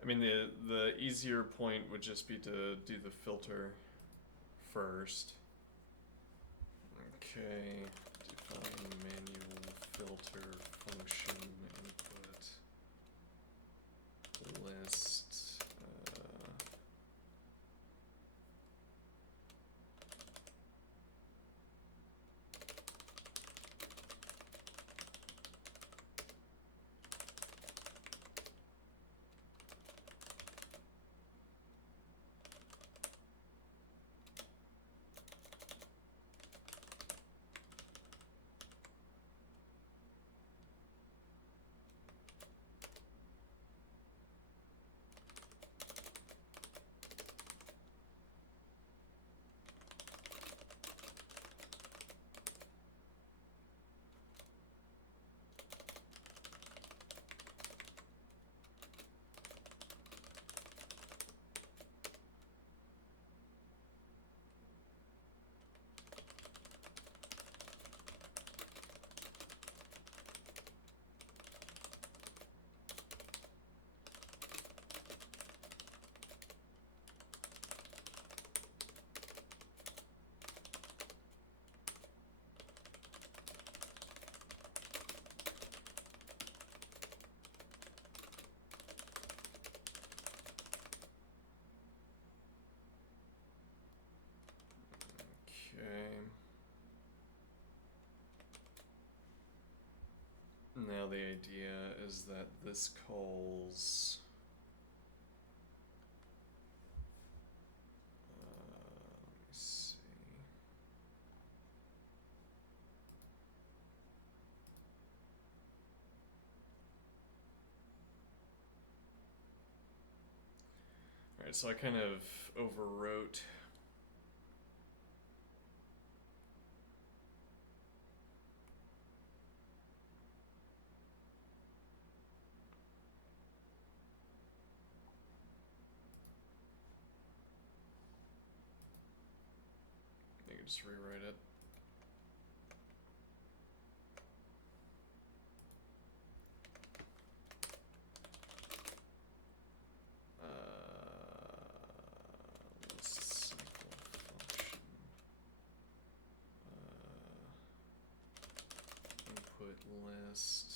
I mean, the easier point would just be to do the filter first. Okay, define manual filter function input list. Okay. Now the idea is that this calls let me see. Alright, so I kind of overwrote I can just rewrite it. List cycle function. Input list.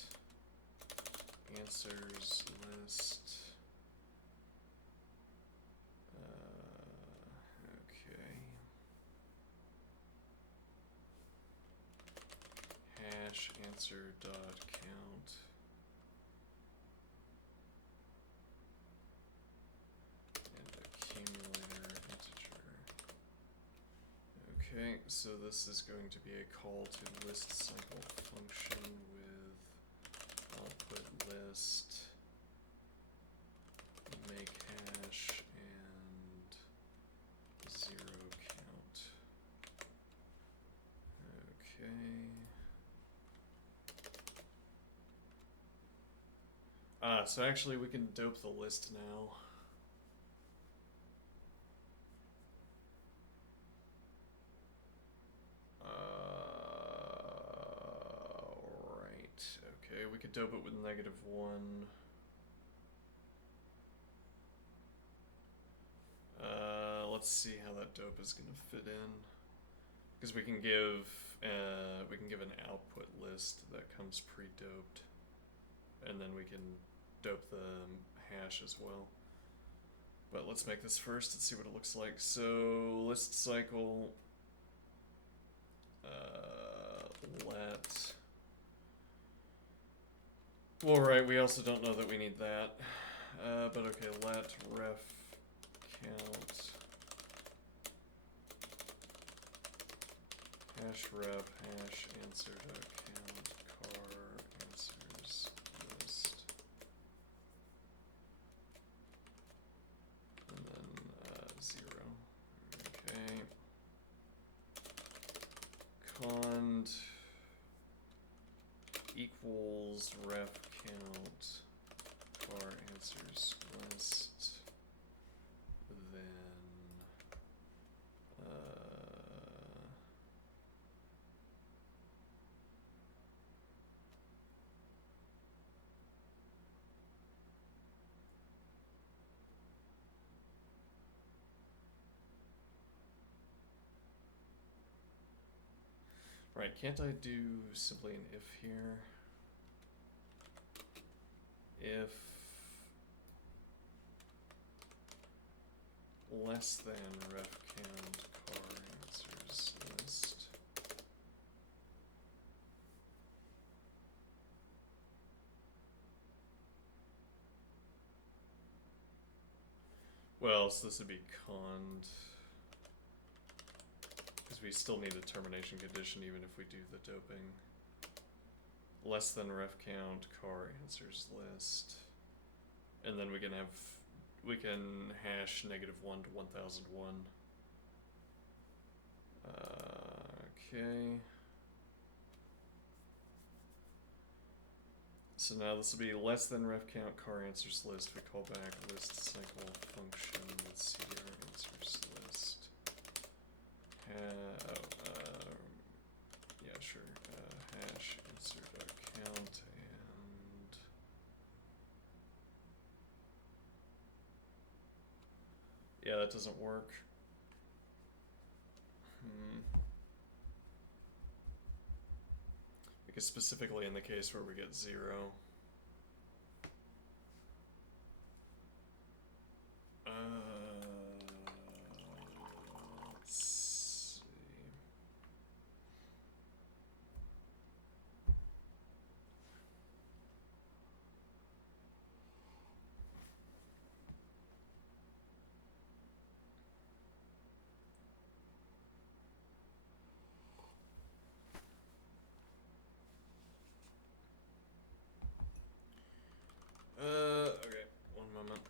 Answers list. Okay. Hash answer dot count. And accumulator integer. Okay, so this is going to be a call to list cycle function with output list, make hash, and 0 count. Okay. So actually we can dope the list now. Right. Okay, we could dope it with -1. Let's see how that dope is gonna fit in, because we can give an output list that comes pre-doped, and then we can dope the hash as well. But let's make this first and see what it looks like. So list cycle let. Well, right, we also don't know that we need that. But okay, let ref count hash rep hash answer dot count car answers list, and then 0. Okay. Cond equals ref count car answers list, then Right, can't I do simply an if here? If less than ref count car answers list. Well, so this would be conned. Because we still need a termination condition even if we do the doping. Less than ref count car answers list. And then we can hash -1 to 1001. Okay. So now this will be less than ref count car answers list. We call back list cycle function with CDR answers list. Yeah, sure. Hash answer.count and yeah, that doesn't work. Because specifically in the case where we get 0. Let's see. Okay, one moment.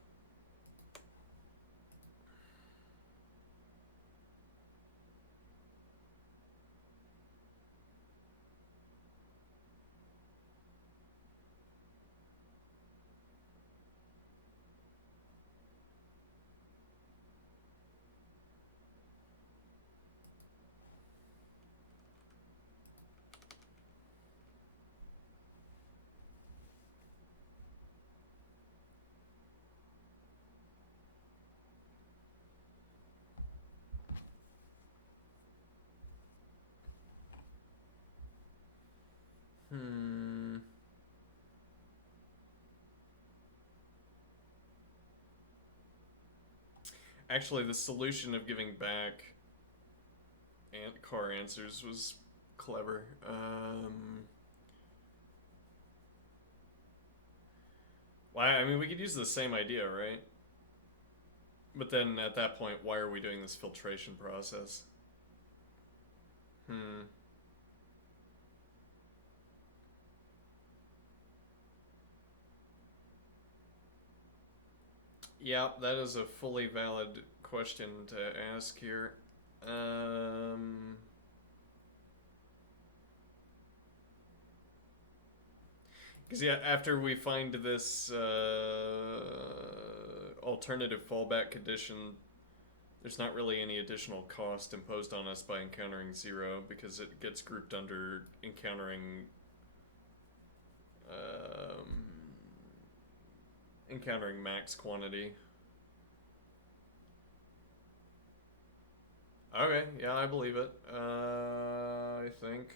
Actually, the solution of giving back car answers was clever. Why? I mean, we could use the same idea, right? But then at that point, why are we doing this filtration process? Yeah, that is a fully valid question to ask here. Because yeah, after we find this alternative fallback condition, there's not really any additional cost imposed on us by encountering 0 because it gets grouped under encountering max quantity. Okay, yeah, I believe it. I think.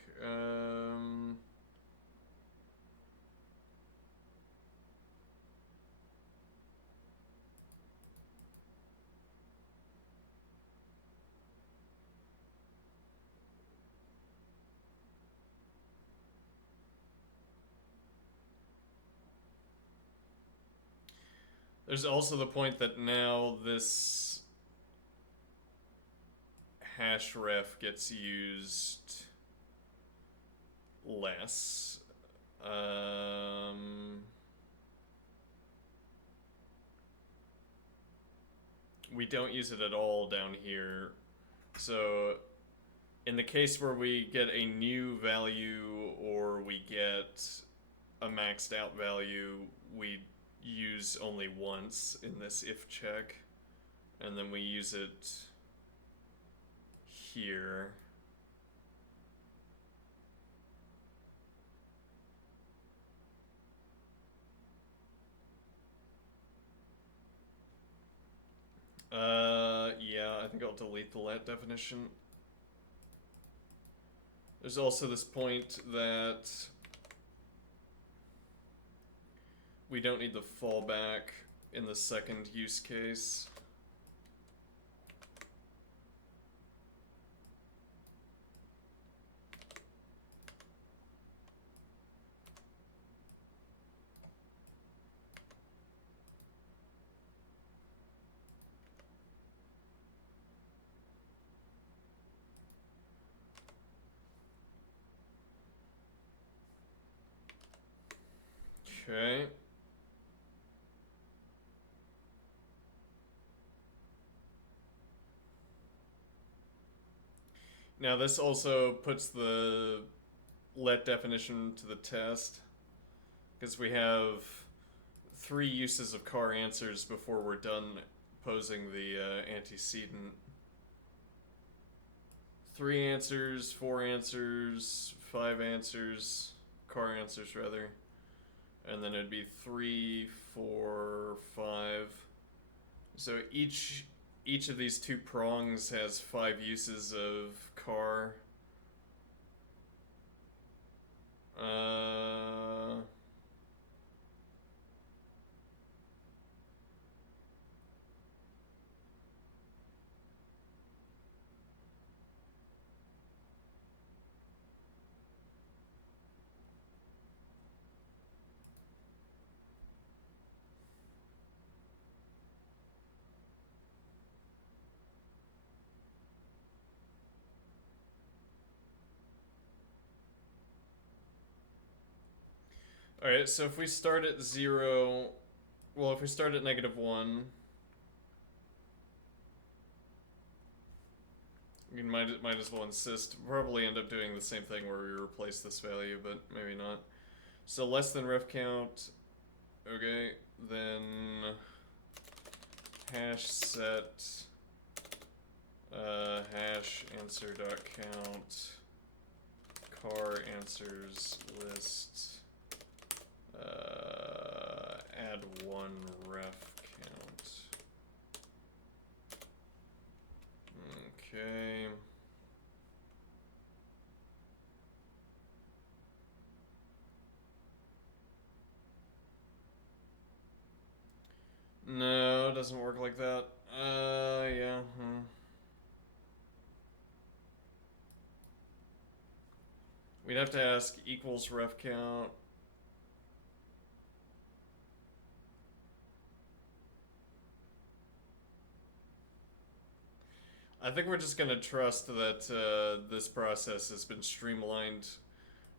There's also the point that now this hash ref gets used less. We don't use it at all down here. So in the case where we get a new value or we get a maxed out value, we use only once in this if check, and then we use it here. Yeah, I think I'll delete the let definition. There's also this point that we don't need the fallback in the second use case. Okay. Now this also puts the let definition to the test, because we have 3 uses of car answers before we're done posing the antecedent. 3 answers, 4 answers, 5 answers, car answers rather, and then it'd be 3, 4, 5. So each of these 2 prongs has 5 uses of car. Alright, so if we start at 0, well, if we start at -1, we might as well insist. Probably end up doing the same thing where we replace this value, but maybe not. So less than ref count. Okay, then hash set hash answer dot count car answers list add 1 ref count. Okay. No, it doesn't work like that. Yeah. We'd have to ask equals ref count. I think we're just gonna trust that this process has been streamlined.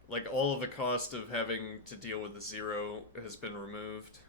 Like, all of the cost of having to deal with the 0 has been removed.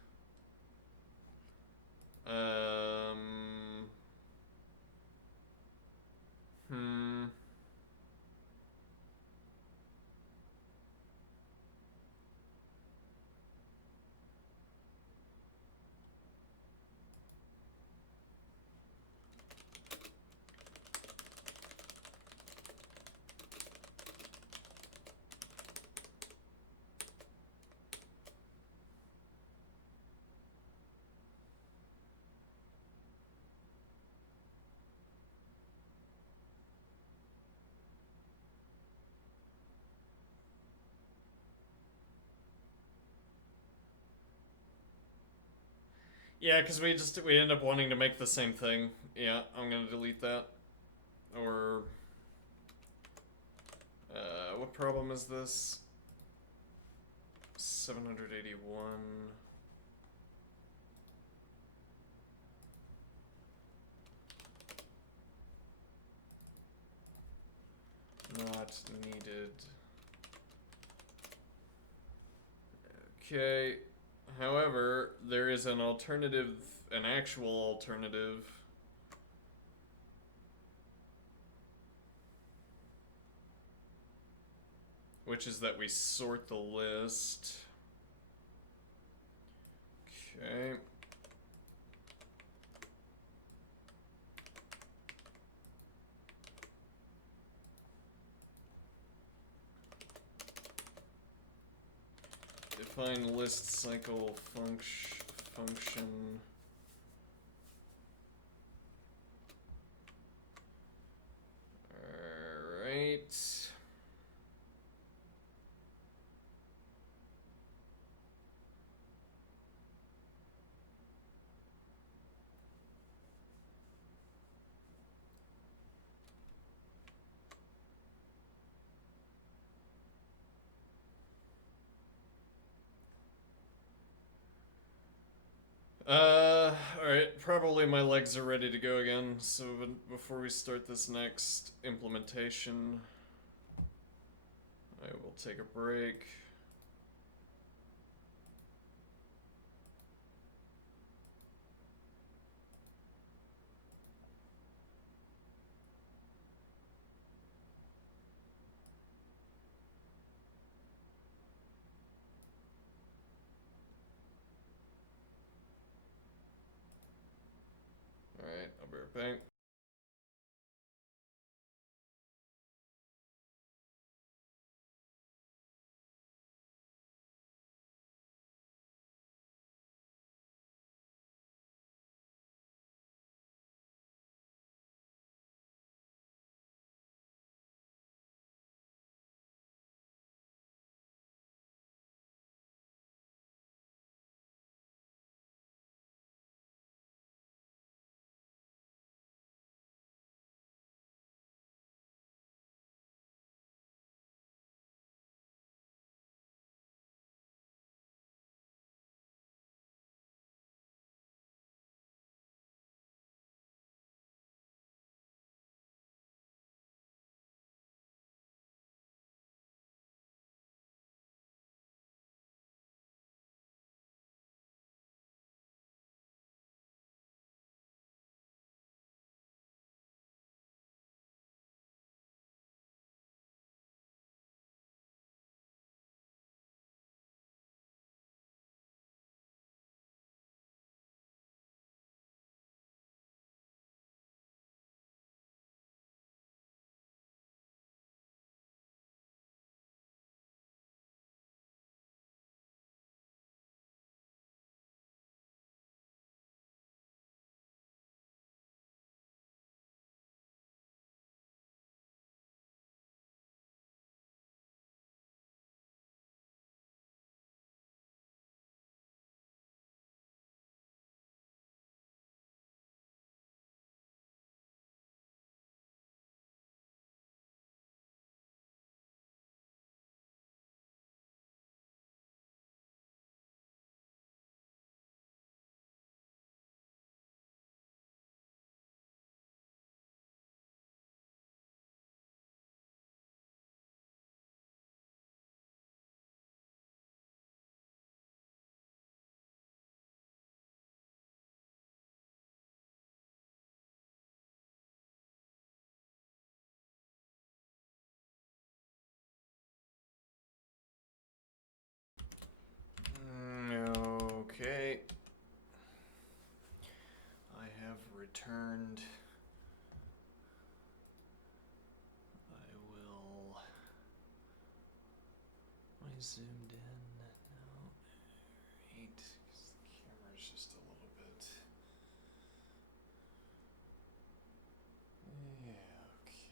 Yeah, because we end up wanting to make the same thing. Yeah, I'm gonna delete that. Or what problem is this? 781. Not needed. Okay. However, there is an alternative, an actual alternative. Which is that we sort the list. Okay. Define list cycle function. Alright. Alright, probably my legs are ready to go again, so before we start this next implementation, I will take a break. Alright, I'll be right back. Okay. I have returned. I will. Am I zoomed in? No. 8, because the camera's just a little bit. Yeah, okay.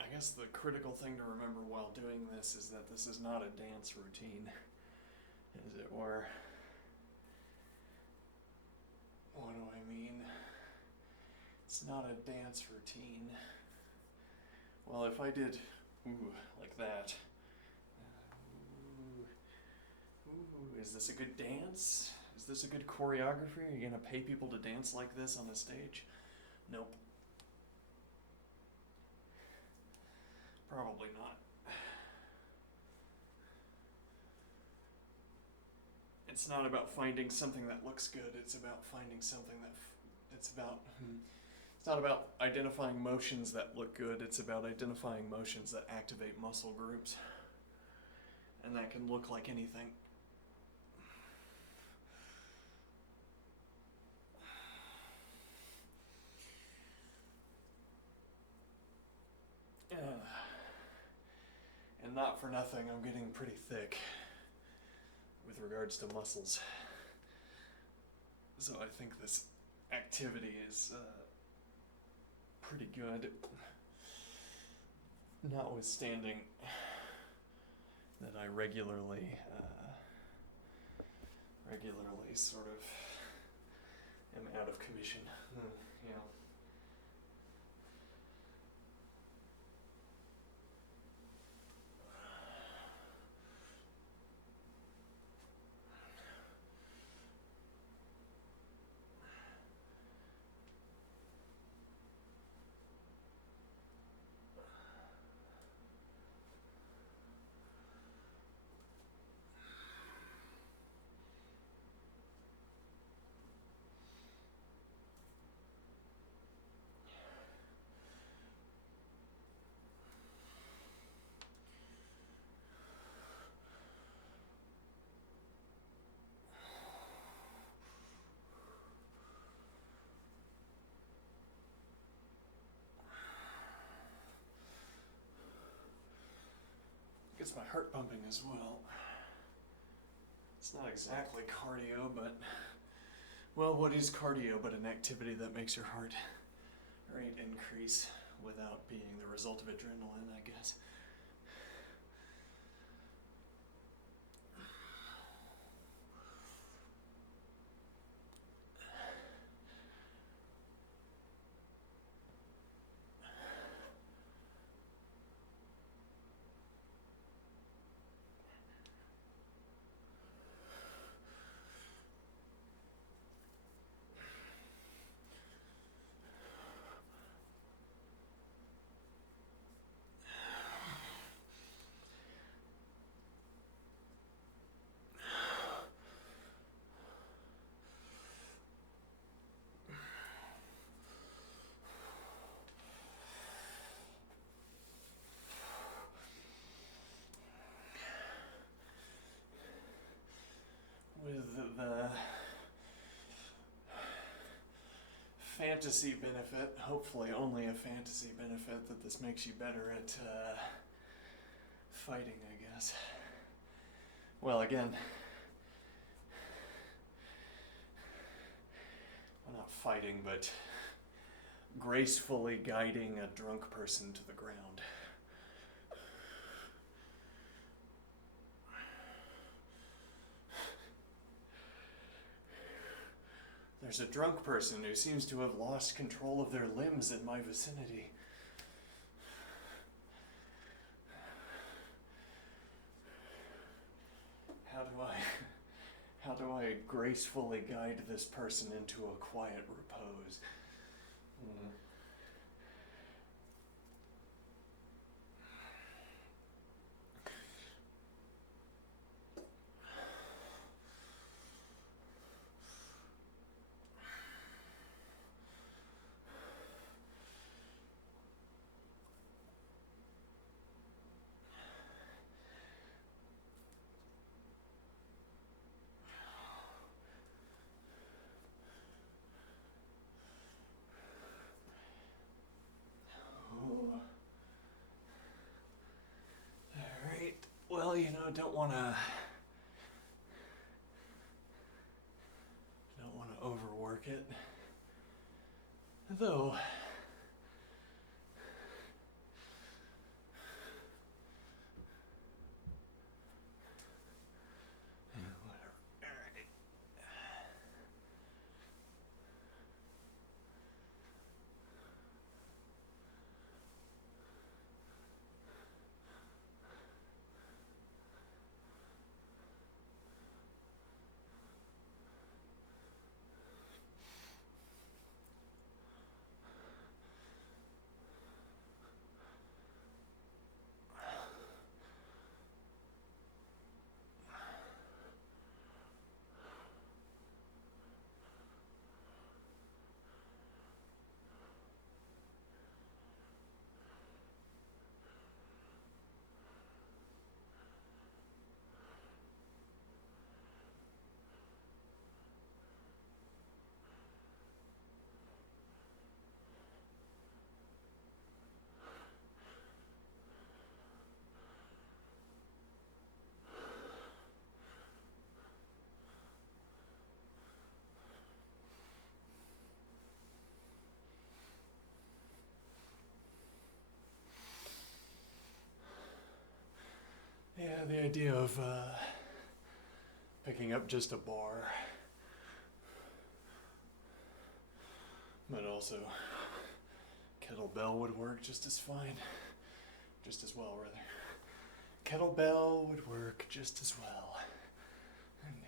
I guess the critical thing to remember while doing this is that this is not a dance routine, as it were. What do I mean? It's not a dance routine. Well, if I did like that. Is this a good dance? Is this a good choreography? Are you gonna pay people to dance like this on the stage? Nope. Probably not. It's not about finding something that looks good. It's about finding something that it's not about identifying motions that look good, it's about identifying motions that activate muscle groups. And that can look like anything. And not for nothing, I'm getting pretty thick with regards to muscles. So I think this activity is pretty good, notwithstanding that I regularly sort of am out of commission, you know. Gets my heart pumping as well. It's not exactly cardio, but, well, what is cardio but an activity that makes your heart rate increase without being the result of adrenaline, I guess. With the fantasy benefit, hopefully only a fantasy benefit, that this makes you better at fighting, I guess. Well, again, well, not fighting, but gracefully guiding a drunk person to the ground. There's a drunk person who seems to have lost control of their limbs in my vicinity. How do I gracefully guide this person into a quiet repose? Alright, well, don't want to overwork it. Though, whatever. Alright. the idea of picking up just a bar, but also kettlebell would work just as fine, just as well rather. Kettlebell would work just as well. Indeed.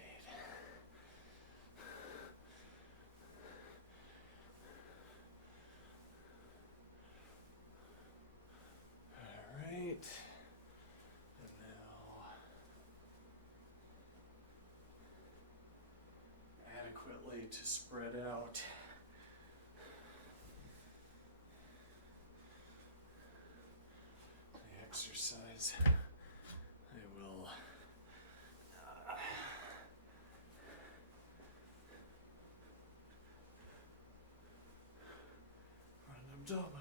All right. And now adequately to spread out. The exercise. I will run abdominal.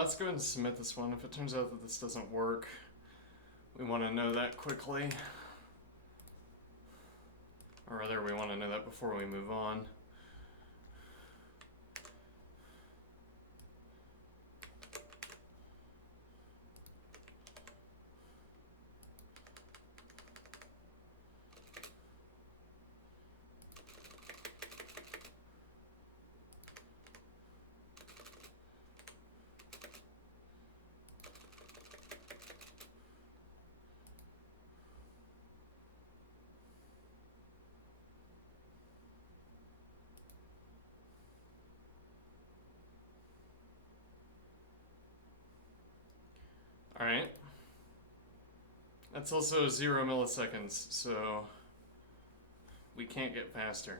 Let's go ahead and submit this one. If it turns out that this doesn't work, we want to know that quickly. Or rather, we want to know that before we move on. All right. That's also 0 milliseconds, so we can't get faster.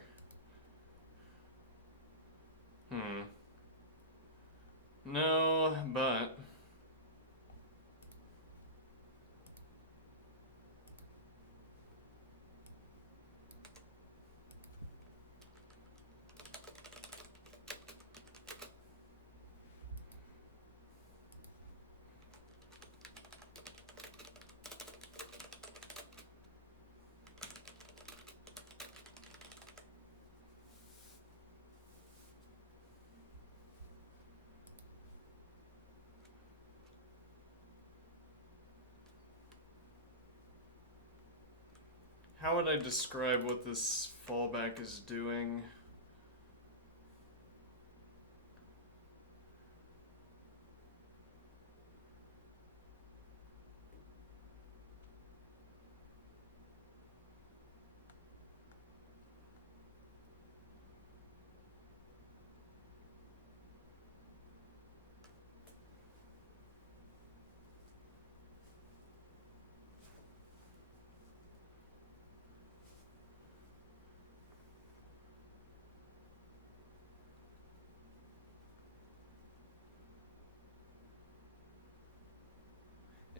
No, but how would I describe what this fallback is doing?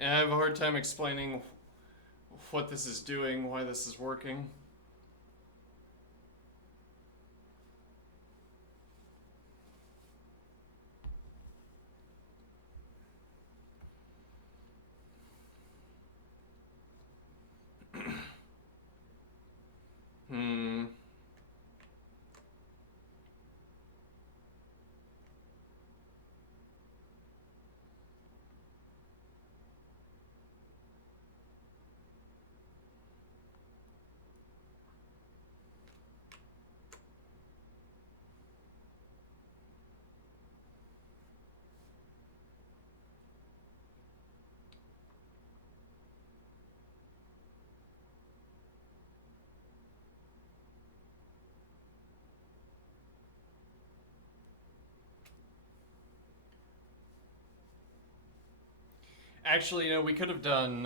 I have a hard time explaining what this is doing, why this is working. Hmm. Actually, we could have done.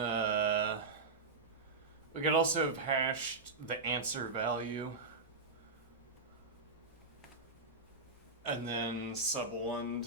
We could also have hashed the answer value. And then sub 1'd.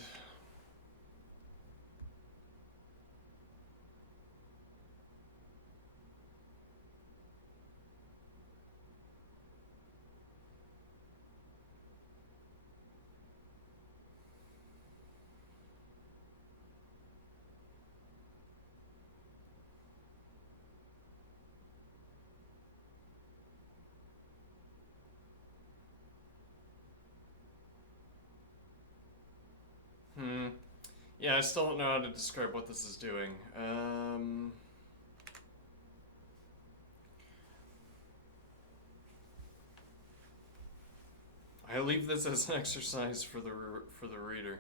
Yeah, I still don't know how to describe what this is doing. I leave this as an exercise for the reader.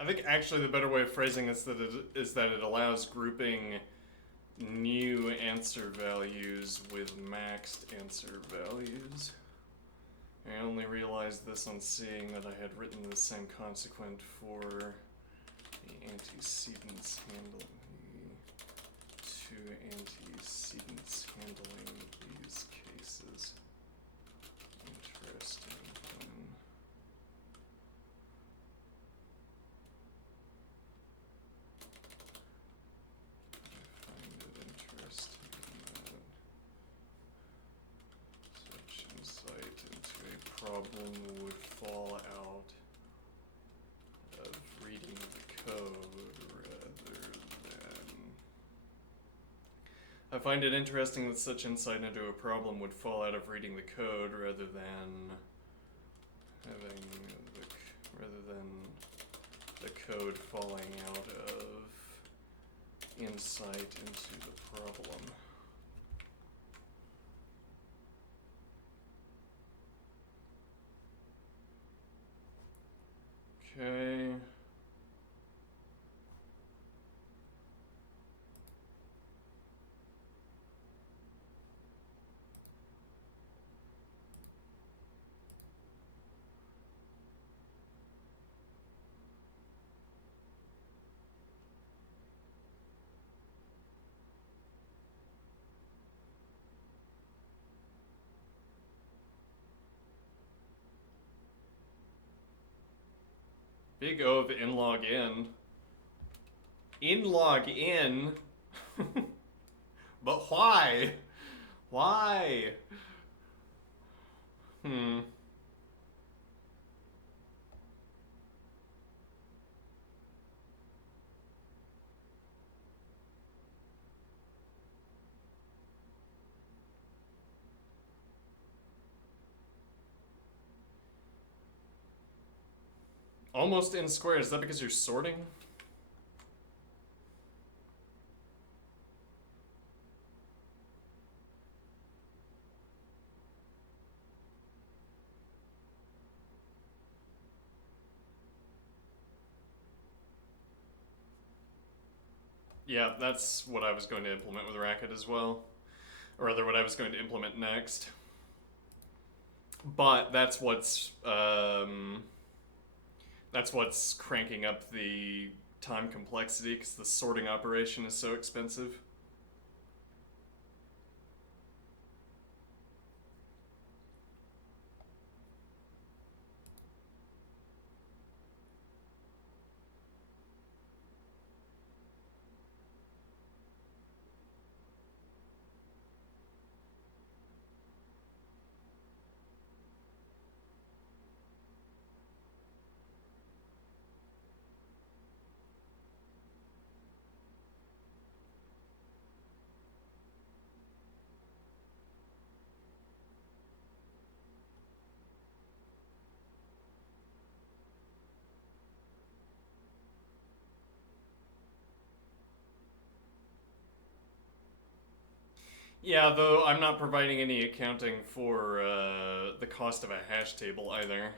I think actually the better way of phrasing this is that it allows grouping new answer values with maxed answer values. I only realized realized this on seeing that I had written the same consequent for the antecedents handling. The two antecedents handling these cases. Interesting. I find it interesting that such insight into a problem would fall out of reading the code rather than... I find it interesting that such insight into a problem would fall out of reading the code rather than the code falling out of insight into the problem. Okay. Big O of in log n. In log n? But why? Why? Almost n squared. Is that because you're sorting? Yeah, that's what I was going to implement with Racket as well. Or rather, what I was going to implement next. But that's what's cranking up the time complexity, because the sorting operation is so expensive. Yeah, though I'm not providing any accounting for the cost of a hash table either.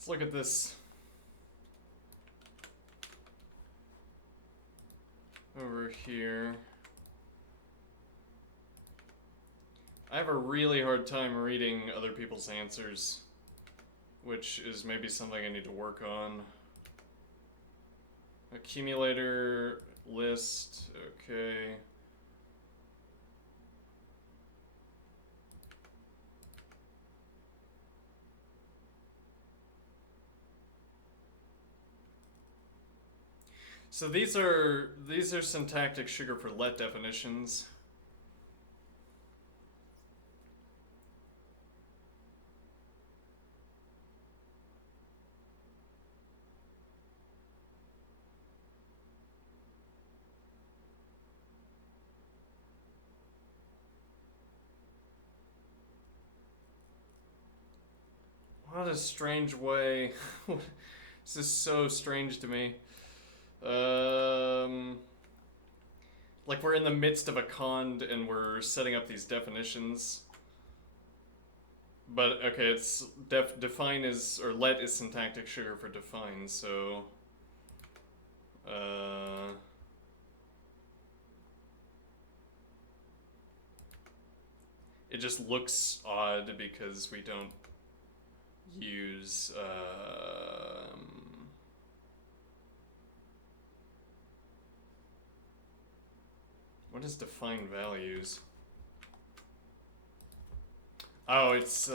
Let's look at this over here. I have a really hard time reading other people's answers, which is maybe something I need to work on. Accumulator list, okay. So these are syntactic sugar for let definitions. What a strange way. This is so strange to me. Like we're in the midst of a cond and we're setting up these definitions. But okay, it's define is, or let is syntactic sugar for define, so it just looks odd because we don't use what is define values? Oh, it's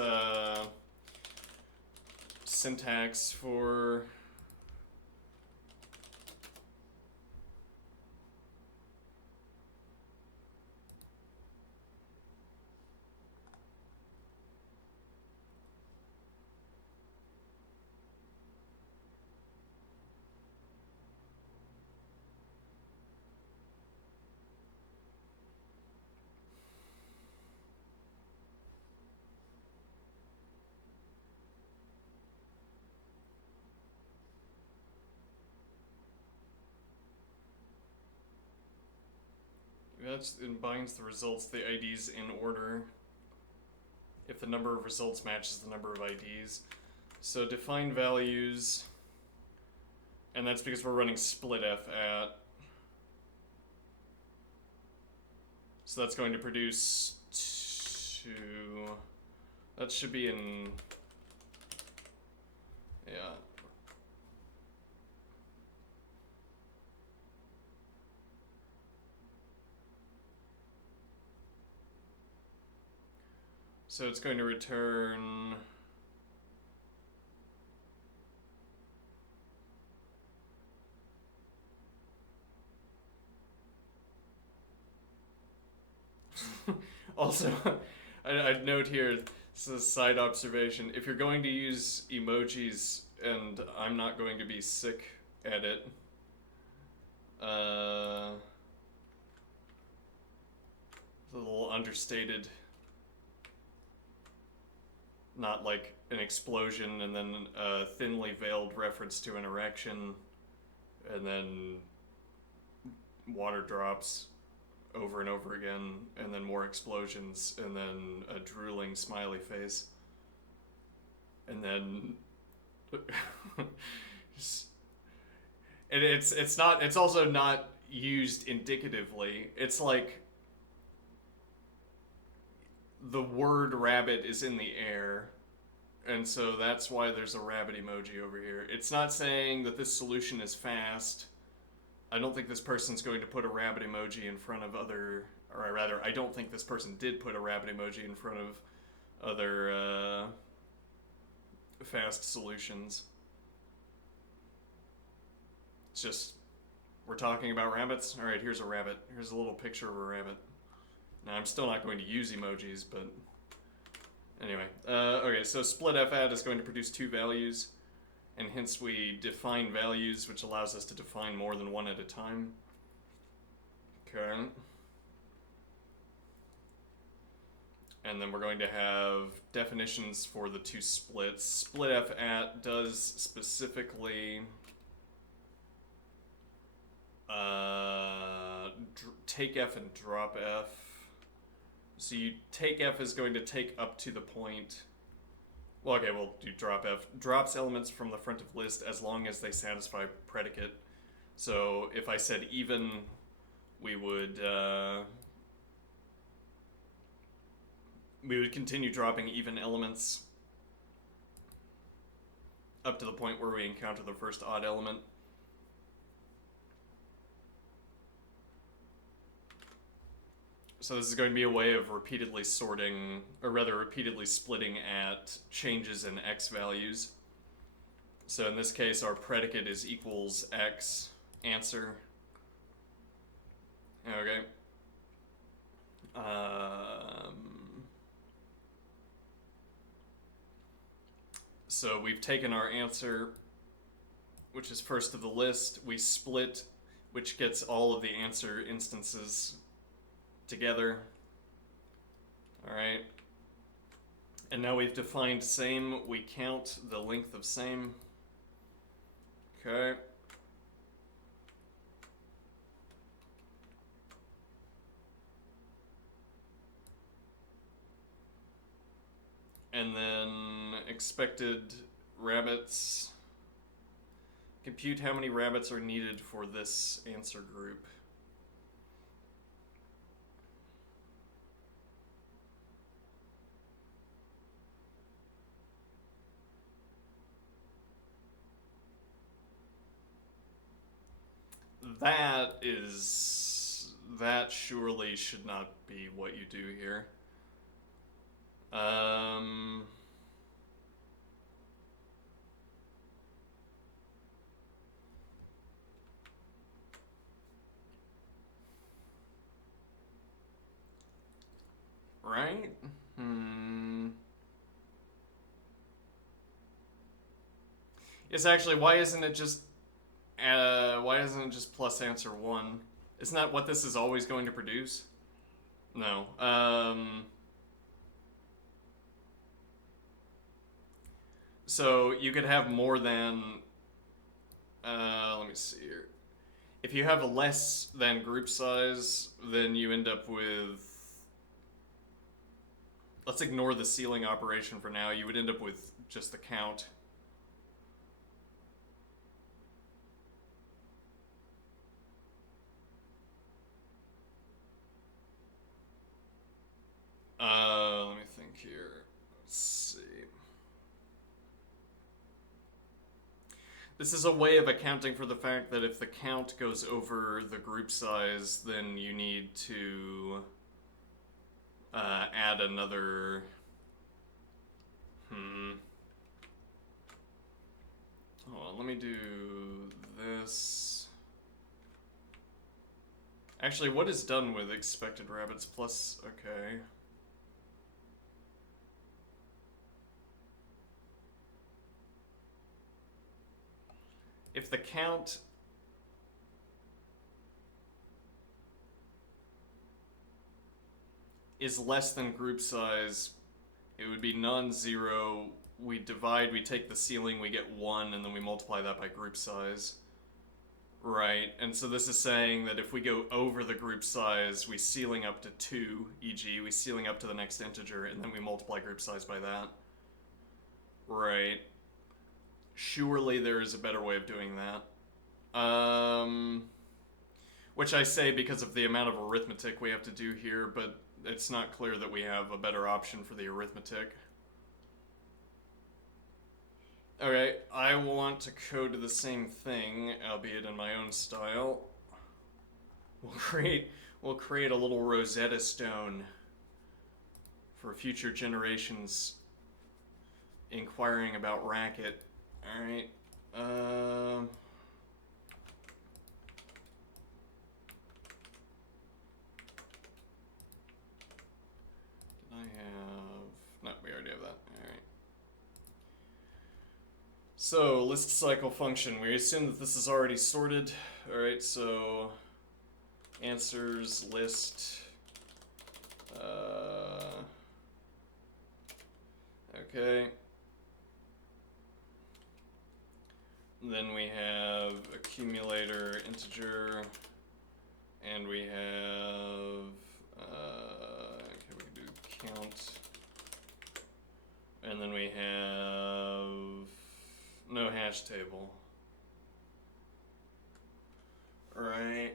syntax for it binds the results, the IDs in order if the number of results matches the number of IDs. So define values, and that's because we're running splitf at. So that's going to produce two. That should be in. Yeah. So it's going to return. Also, I'd note here, this is a side observation. If you're going to use emojis, and I'm not going to be sick at it, it's a little understated. Not like an explosion and then a thinly veiled reference to an erection, and then water drops over and over again, and then more explosions, and then a drooling smiley face, and then it's also not used indicatively. It's like the word rabbit is in the air, and so that's why there's a rabbit emoji over here. It's not saying that this solution is fast. I don't think this person's going to put a rabbit emoji in front of other, or rather, I don't think this person did put a rabbit emoji in front of other fast solutions. It's just, we're talking about rabbits. All right, here's a rabbit. Here's a little picture of a rabbit. Now, I'm still not going to use emojis, but anyway. Okay, so splitf add is going to produce two values, and hence we define values, which allows us to define more than one at a time. Okay. And then we're going to have definitions for the two splits. Splitf at does specifically take f and drop f. So you take f is going to take up to the point. Well, okay, we'll do drop f. Drops elements from the front of list as long as they satisfy predicate. So if I said even, we would we would continue dropping even elements up to the point where we encounter the first odd element. So this is going to be a way of repeatedly sorting, or rather repeatedly splitting at changes in x values. So in this case, our predicate is equals x answer. Okay. So we've taken our answer, which is first of the list. We split, which gets all of the answer instances together. All right. And now we've defined same. We count the length of same. Okay. And then expected rabbits. Compute how many rabbits are needed for this answer group. That surely should not be what you do here. Right? Yes, actually, why isn't it just plus answer 1? Isn't that what this is always going to produce? No. So you could have more than, let me see here. If you have a less than group size, then you end up with, let's ignore the ceiling operation for now. You would end up with just the count. Let me think here. Let's see. This is a way of accounting for the fact that if the count goes over the group size, then you need to add another. Hold on, let me do this. Actually, what is done with expected rabbits plus? Okay. If the count is less than group size, it would be non-zero. We divide, we take the ceiling, we get 1, and then we multiply that by group size. Right, and so this is saying that if we go over the group size, we ceiling up to 2, e.g. we ceiling up to the next integer, and then we multiply group size by that. Right. Surely there is a better way of doing that. Which I say because of the amount of arithmetic we have to do here, but it's not clear that we have a better option for the arithmetic. Okay, I want to code the same thing, albeit in my own style. We'll create a little Rosetta Stone for future generations inquiring about Racket. Alright, did I have... No, we already have that. Alright. So, list cycle function. We assume that this is already sorted. Alright, so answers list. Okay. Then we have accumulator integer, and we have, okay, we can do count, and then we have no hash table. Right.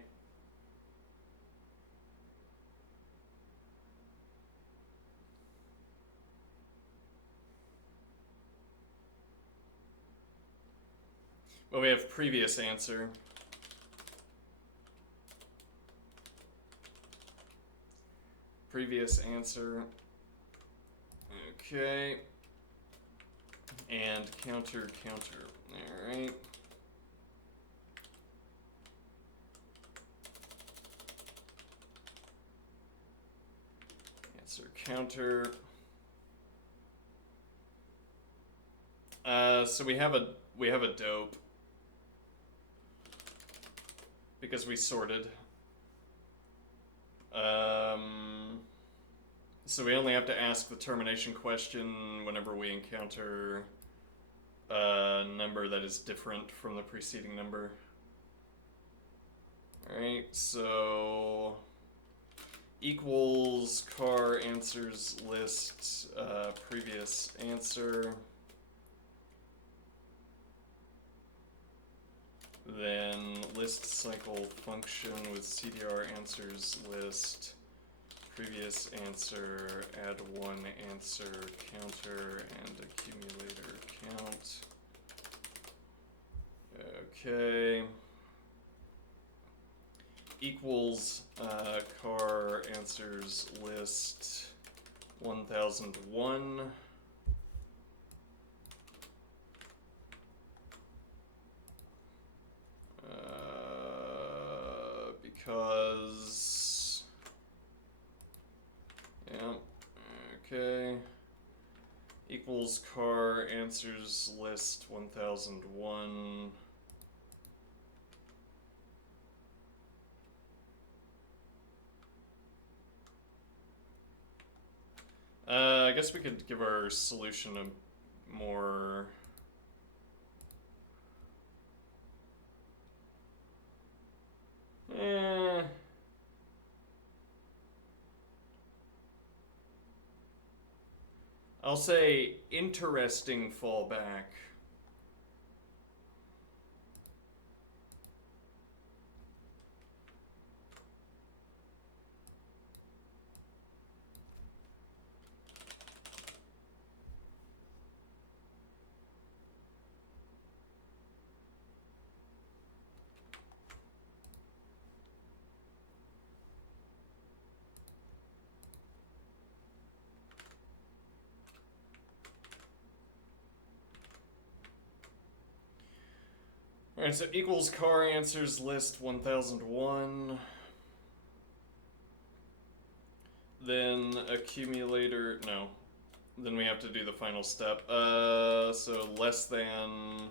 Well, we have previous answer. Previous answer. Okay. And counter. Alright. Answer counter. So we have a dope. Because we sorted. So we only have to ask the termination question whenever we encounter a number that is different from the preceding number. Alright, so equals car answers list previous answer. Then list cycle function with CDR answers list previous answer, add one answer counter and accumulator count. Okay. Equals car answers list 1001. Because yeah, okay. Equals car answers list 1001. I guess we could give our solution a more I'll say interesting fallback. Alright, so equals car answers list 1001. Then accumulator, no. Then we have to do the final step. So less than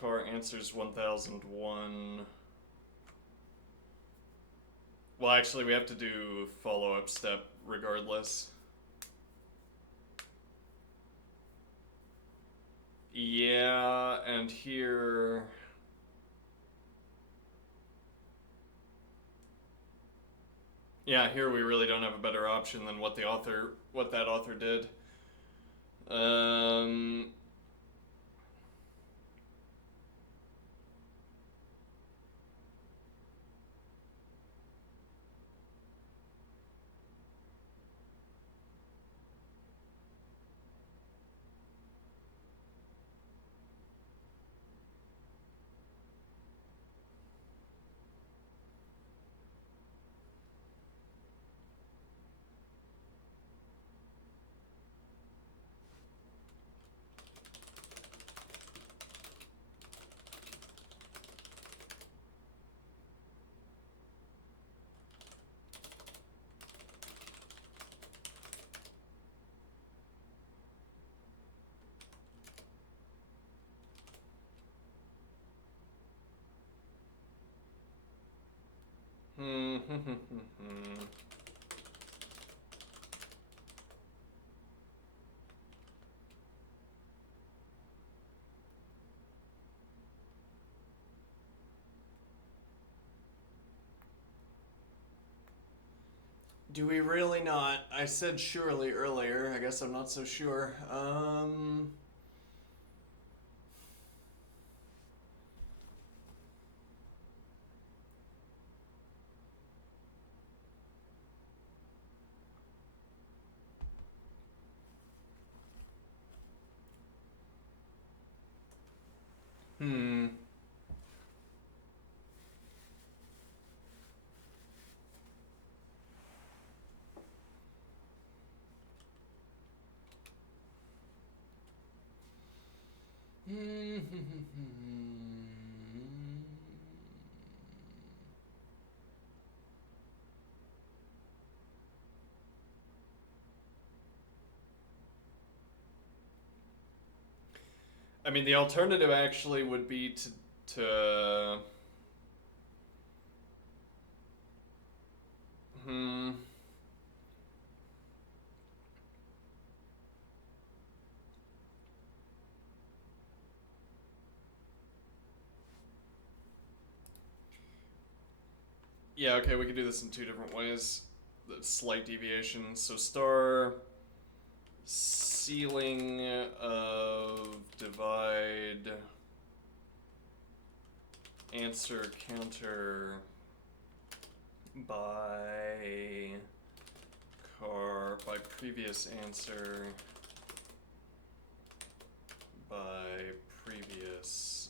car answers 1001. Well, actually, we have to do follow-up step regardless. Yeah, and here... Yeah, here we really don't have a better option than what that author did. Do we really not? I said surely earlier. I guess I'm not so sure. Hmm. I mean, the alternative actually would be to hmm. Yeah, okay, we could do this in two different ways. The slight deviation. So star ceiling of divide answer counter by by previous answer by previous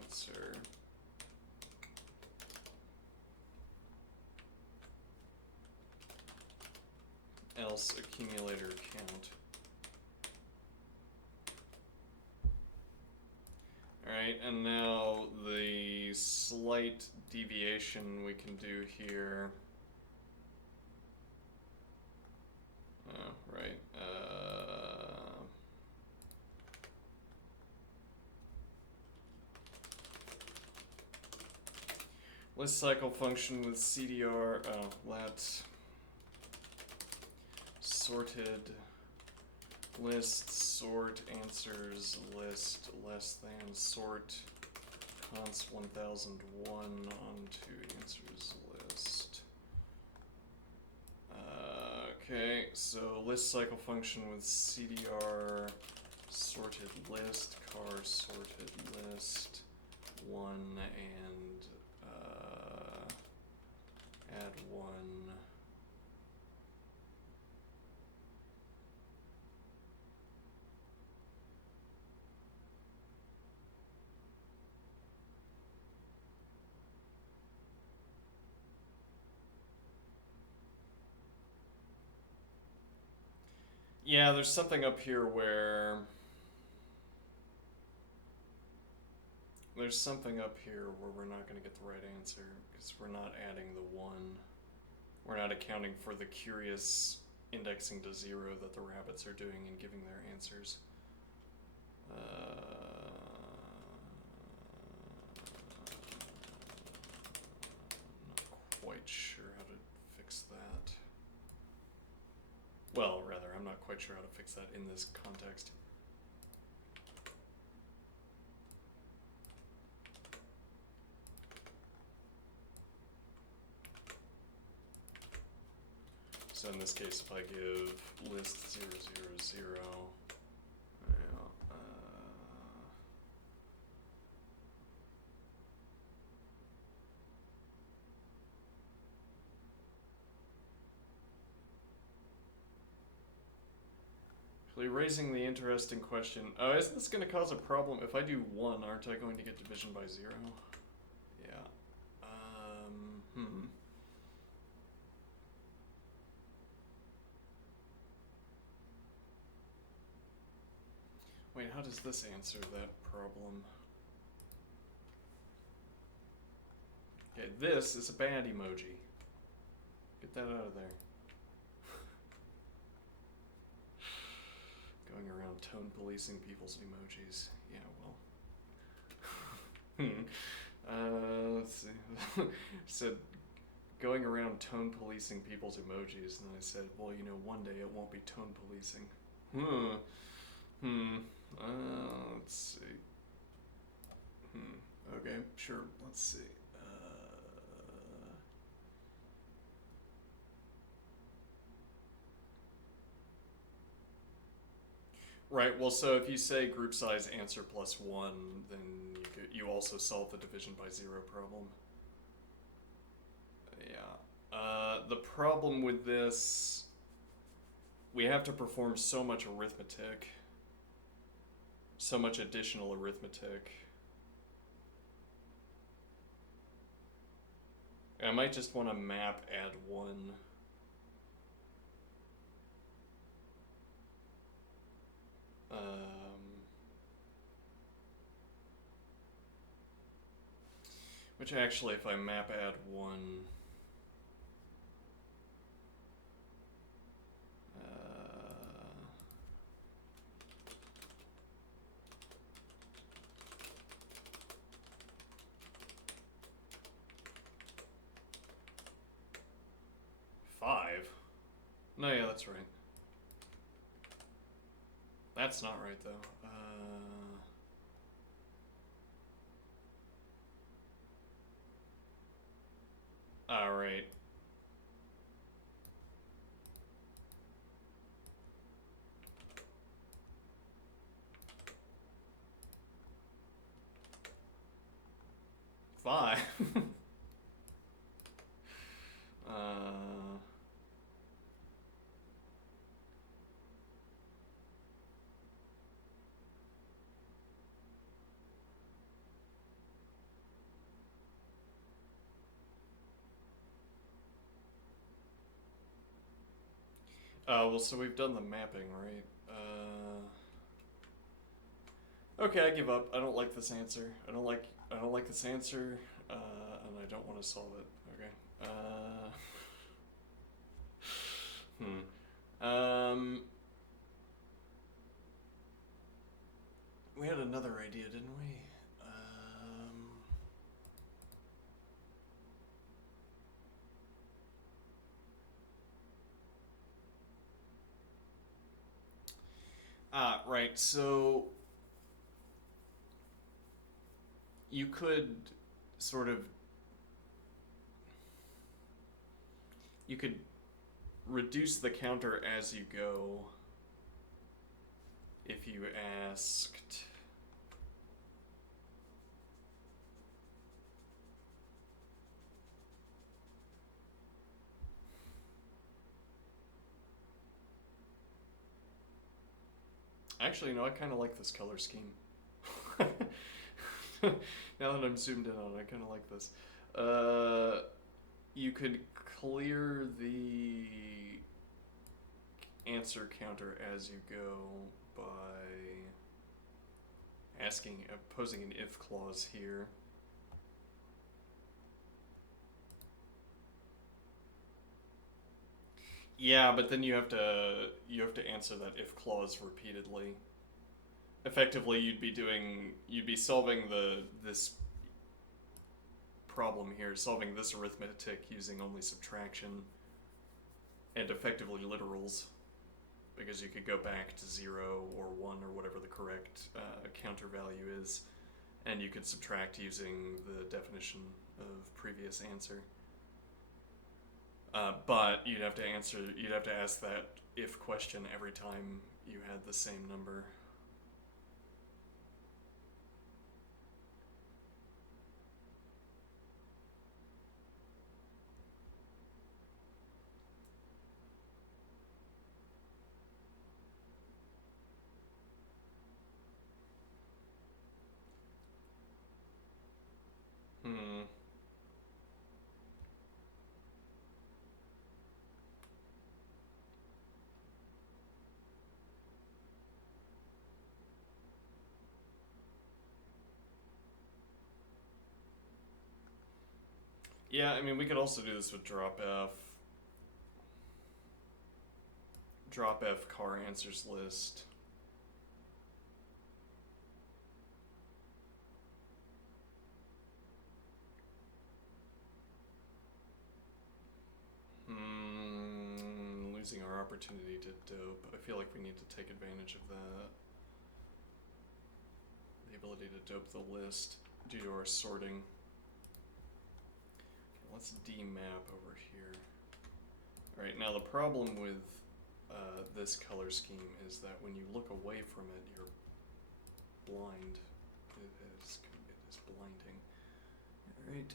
answer. Else accumulator count. Alright, and now the slight deviation we can do here. Oh, right. List cycle function with CDR. Oh, let sorted list sort answers list less than sort const 1001 onto answers list. Okay, so list cycle function with CDR sorted list car sorted list 1 and add 1. Yeah, there's something up here where we're not going to get the right answer because we're not adding the 1. We're not accounting for the curious indexing to 0 that the rabbits are doing and giving their answers. Not quite sure how to fix that. Well, rather, I'm not quite sure how to fix that in this context. So in this case, if I give list 0, 0, 0, actually raising the interesting question. Oh, isn't this going to cause a problem? If I do 1, aren't I going to get division by 0? Yeah. Wait, how does this answer that problem? Okay, this is a bad emoji. Get that out of there. Going around tone policing people's emojis. Yeah, well. Let's see. Said going around tone policing people's emojis, and I said, well, you know, one day it won't be tone policing. Let's see. Okay, sure. Let's see. Right. Well, so if you say group size answer plus 1, then you also solve the division by 0 problem. Yeah. The problem with this, we have to perform so much arithmetic, so much additional arithmetic. I might just want to map add 1. Which actually, if I map add 1... Five? No, yeah, that's right. That's not right, though. Alright. Five? Well, so we've done the mapping, right? Okay, I give up. I don't like this answer. I don't like this answer, and I don't want to solve it. Okay. We had another idea, didn't we? Right. So you could sort of reduce the counter as you go if you asked actually, no, I kind of like this color scheme. Now that I'm zoomed in on it, I kind of like this. You could clear the answer counter as you go by posing an if clause here. Yeah, but then you have to answer that if clause repeatedly. Effectively, you'd be solving this problem here, solving this arithmetic using only subtraction and effectively literals, because you could go back to 0 or 1 or whatever the correct counter value is, and you could subtract using the definition of previous answer. But you'd have to ask that if question every time you had the same number. Yeah, I mean, we could also do this with drop F car answers list. Losing our opportunity to dope. I feel like we need to take advantage of that. The ability to dope the list due to our sorting. Okay, let's demap over here. Alright, now the problem with this color scheme is that when you look away from it, you're blind. It is blinding. Alright.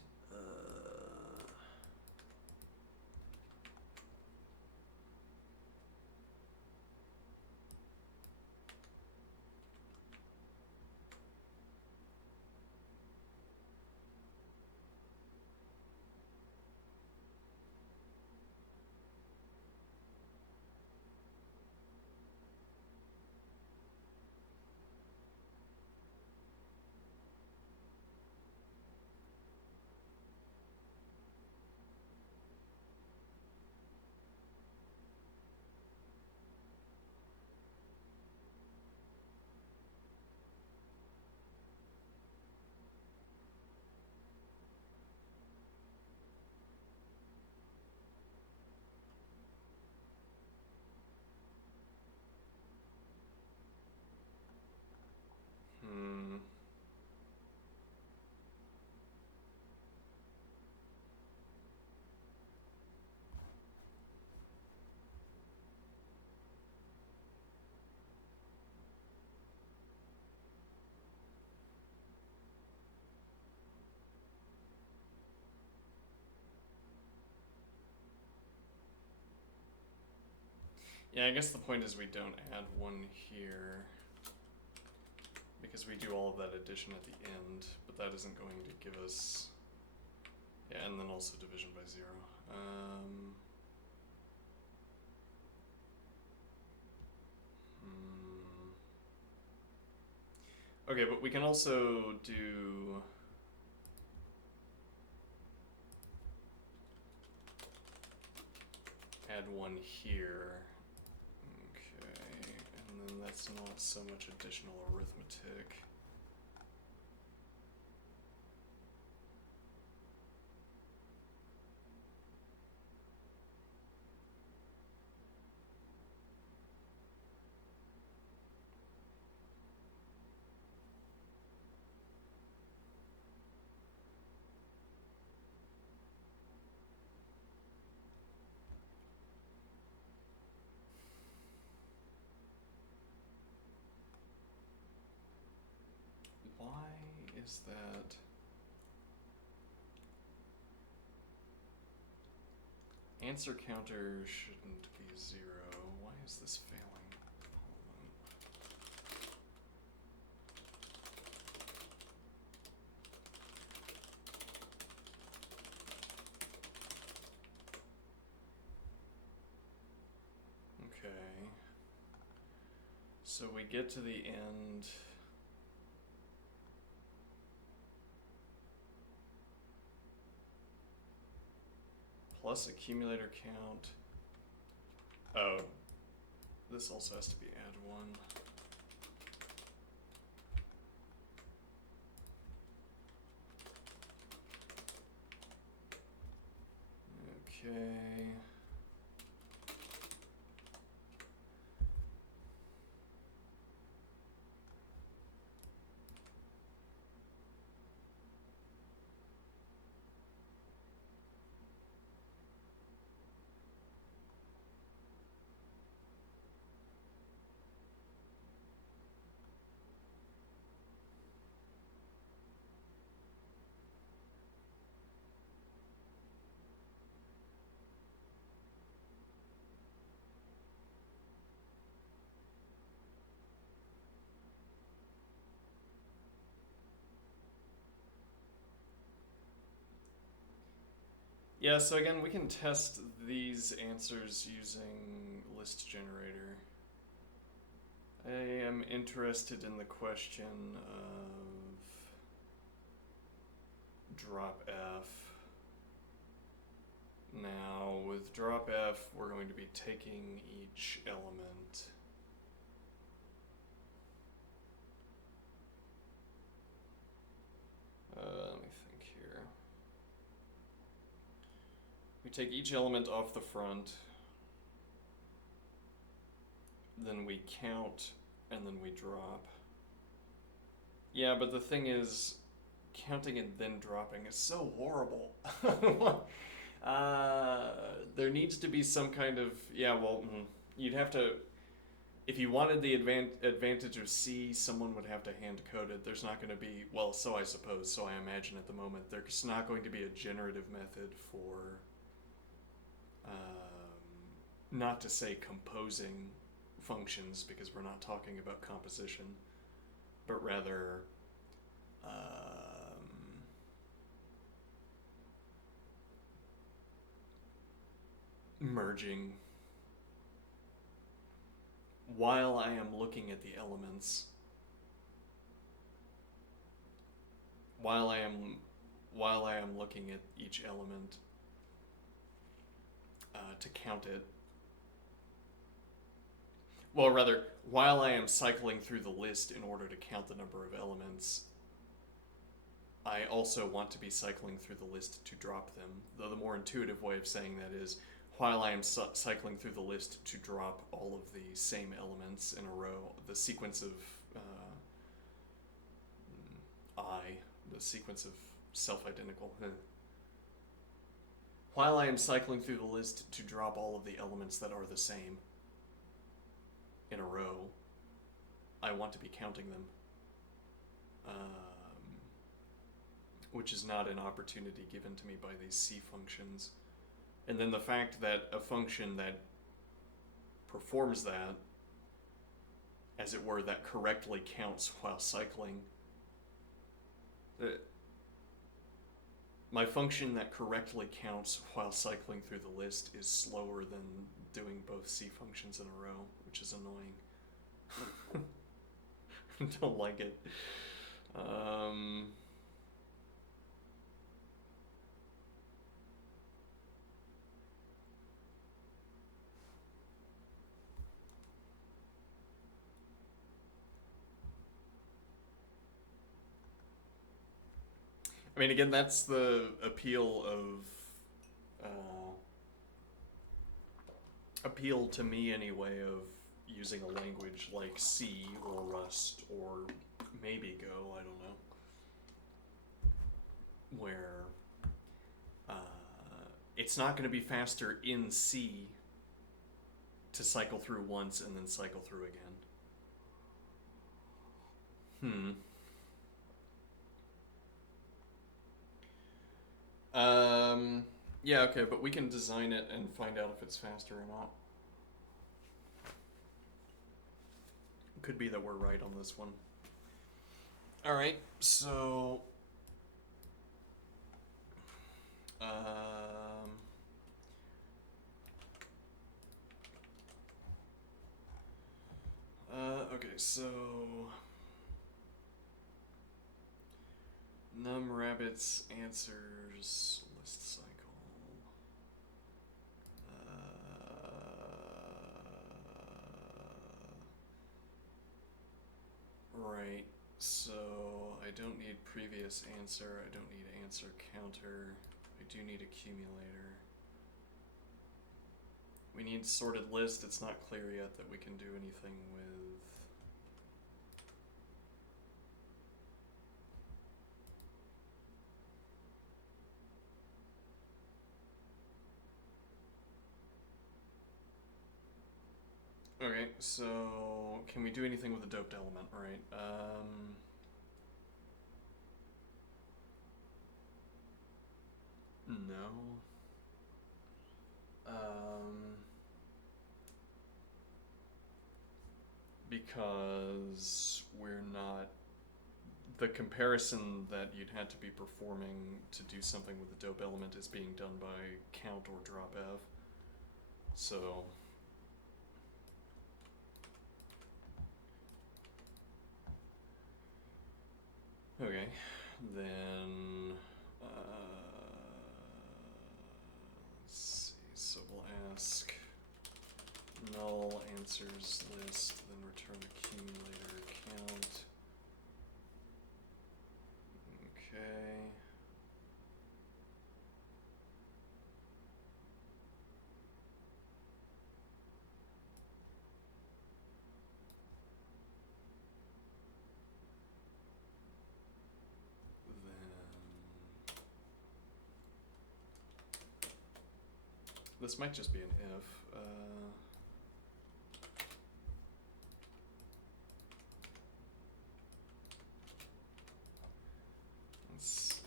Yeah, I guess the point is we don't add one here because we do all of that addition at the end, but that isn't going to give us... Yeah, and then also division by 0. Okay, but we can also do... add one here. Okay, and then that's not so much additional arithmetic. Why is that? Answer counter shouldn't be 0. Why is this failing? Okay. So we get to the end. Plus accumulator count. Oh, this also has to be add 1. Okay. Yeah, so again, we can test these answers using list generator. I am interested in the question of drop F. Now, with drop F, we're going to be taking each element. Let me think here. We take each element off the front, then we count, and then we drop. Yeah, but the thing is, counting and then dropping is so horrible. There needs to be some kind of, yeah, well, you'd have to, if you wanted the advantage of C, someone would have to hand code it. There's not going to be, well, so I suppose, so I imagine at the moment, there's not going to be a generative method for, not to say composing functions, because we're not talking about composition, but rather merging while I am looking at the elements, while I am looking at each element to count it. Well, rather, while I am cycling through the list in order to count the number of elements, I also want to be cycling through the list to drop them. Though the more intuitive way of saying that is, while I am cycling through the list to drop all of the same elements in a row, the sequence of the sequence of self-identical. While I am cycling through the list to drop all of the elements that are the same in a row, I want to be counting them, which is not an opportunity given to me by these C functions. And then the fact that a function that performs that, as it were, that correctly counts while cycling. My function that correctly counts while cycling through the list is slower than doing both C functions in a row, which is annoying. Don't like it. I mean, again, that's the appeal to me anyway, of using a language like C or Rust or maybe Go, I don't know, where it's not going to be faster in C to cycle through once and then cycle through again. Yeah, okay, but we can design it and find out if it's faster or not. Could be that we're right on this one. Alright, so okay, so num rabbits answers list cycle. Right, so I don't need previous answer, I don't need answer counter, I do need accumulator. We need sorted list, it's not clear yet that we can do anything with okay, so can we do anything with a doped element, right? No. Because we're not, the comparison that you'd had to be performing to do something with the dope element is being done by count or drop F. So okay, then let's see, so we'll ask null answers list, then return accumulator count. Okay. This might just be an if. Let's see.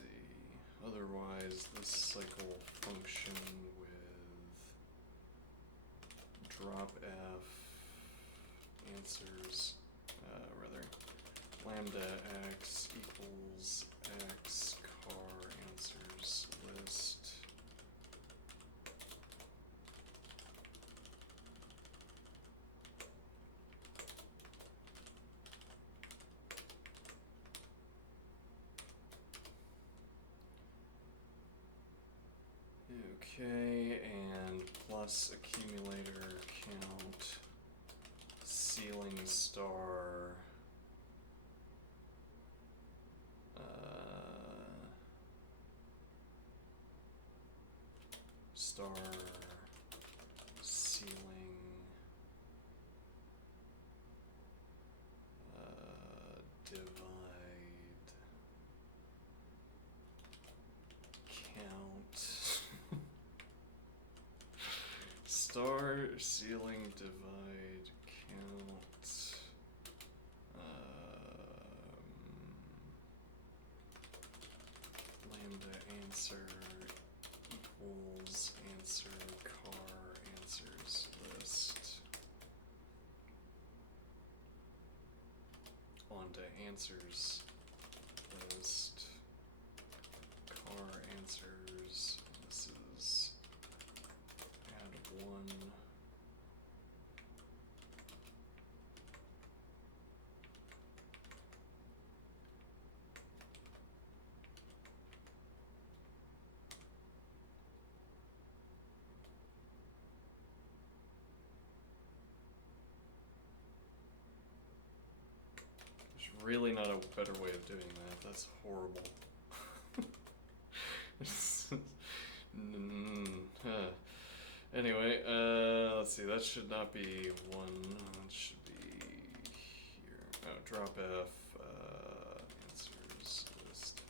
Otherwise, this cycle function with drop F answers, rather, lambda x equals x car answers list. Okay, and plus accumulator count ceiling star star ceiling divide count star ceiling divide count lambda answer equals answer car answers list. to answers list, car answers, and this is add one. Really not a better way of doing that. That's horrible. Anyway, let's see. That should not be one. That should be here. Oh, drop F. Answers list.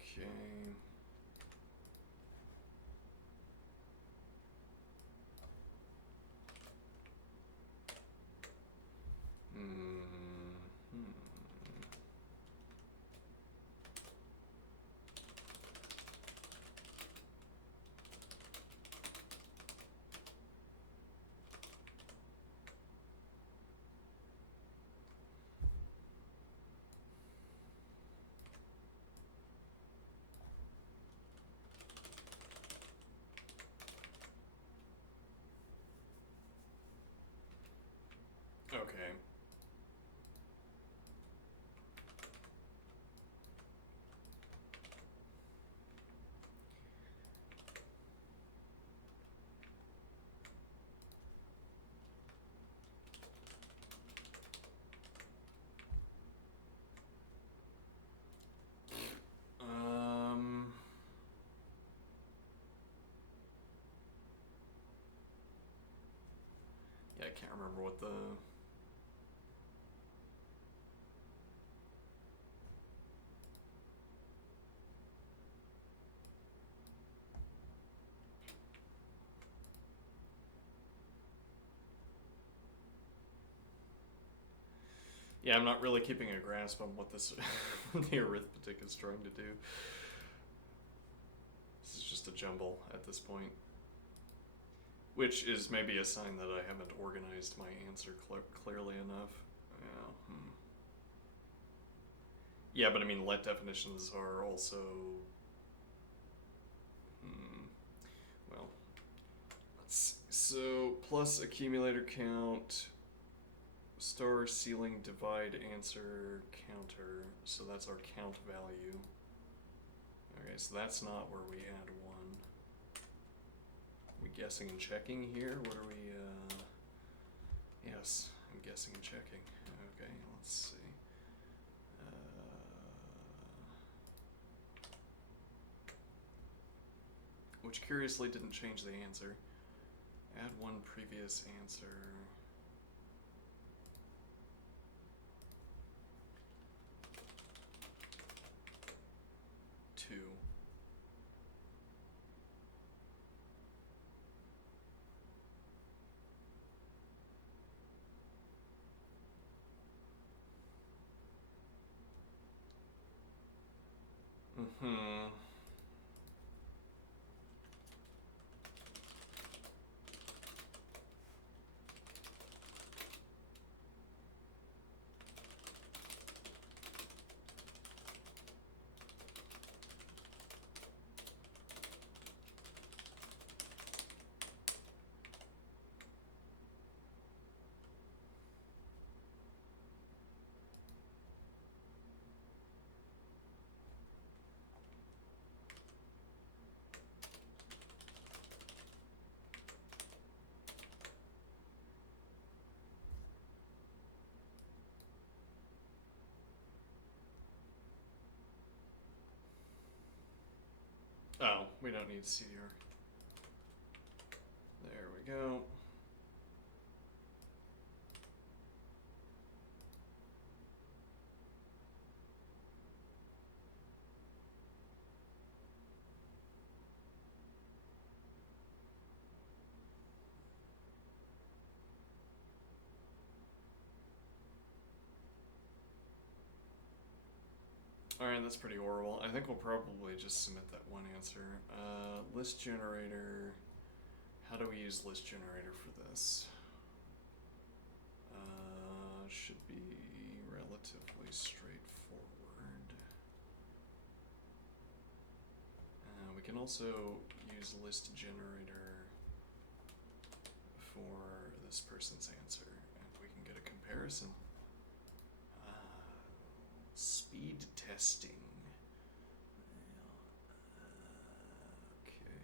Okay. Okay. Yeah, I can't remember what the... Yeah, I'm not really keeping a grasp on what this the arithmetic is trying to do. This is just a jumble at this point. Which is maybe a sign that I haven't organized my answer clearly enough. Yeah. Yeah, but I mean, let definitions are also... Well, let's see. So, plus accumulator count, star ceiling divide answer counter. So that's our count value. Okay, so that's not where we add one. We guessing and checking here? What are we, Yes, I'm guessing and checking. Okay, let's see. Which curiously didn't change the answer. Add one previous answer. Two. Oh, we don't need CDR. There we go. Alright, that's pretty horrible. I think we'll probably just submit that one answer. List generator. How do we use list generator for this? Should be relatively straightforward. We can also use list generator for this person's answer, and we can get a comparison. Speed testing. Okay.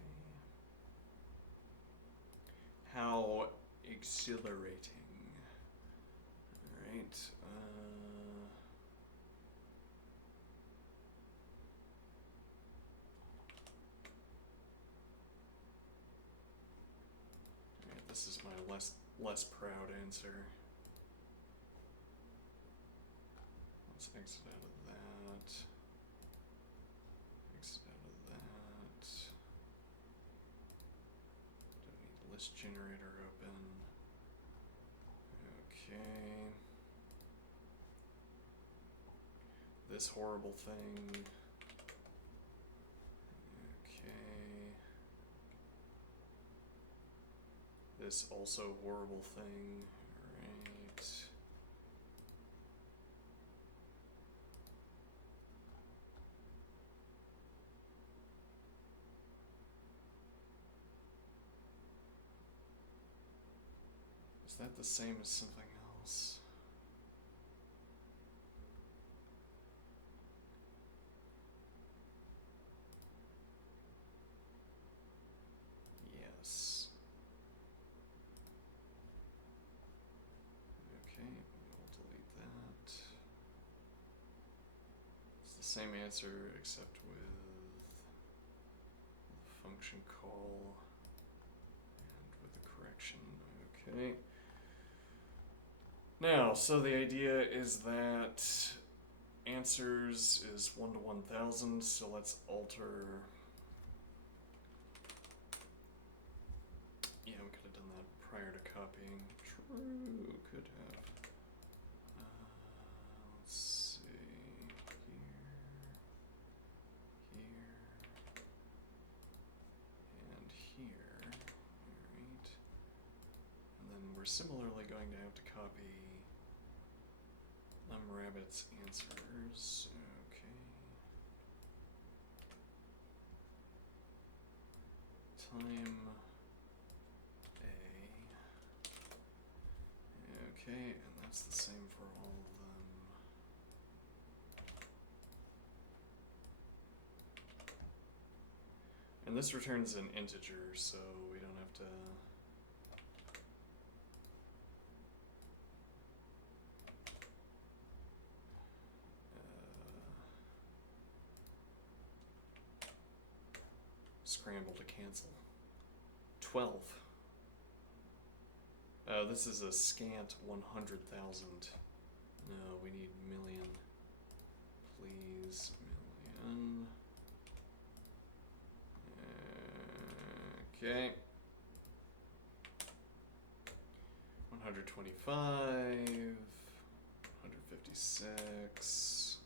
How exhilarating. Alright. Alright, this is my less proud answer. Let's exit out of that. Exit out of that. Don't need list generator open. Okay. This horrible thing. Okay. This also horrible thing. Alright. Is that the same as something else? Yes. Okay, we'll delete that. It's the same answer except with the function call and with the correction. Okay. Now, so the idea is that answers is 1 to 1000, so let's alter. Yeah, we could have done that prior to copying. True, could have. Let's see, here, and here. Alright. And then we're similarly going to have to copy Rabbit's answers. Okay. Time A. Okay, and that's the same for all of them. And this returns an integer, so we don't have to scramble to cancel. 12. This is a scant 100,000. No, we need million. Please, million. Okay. 125, 156,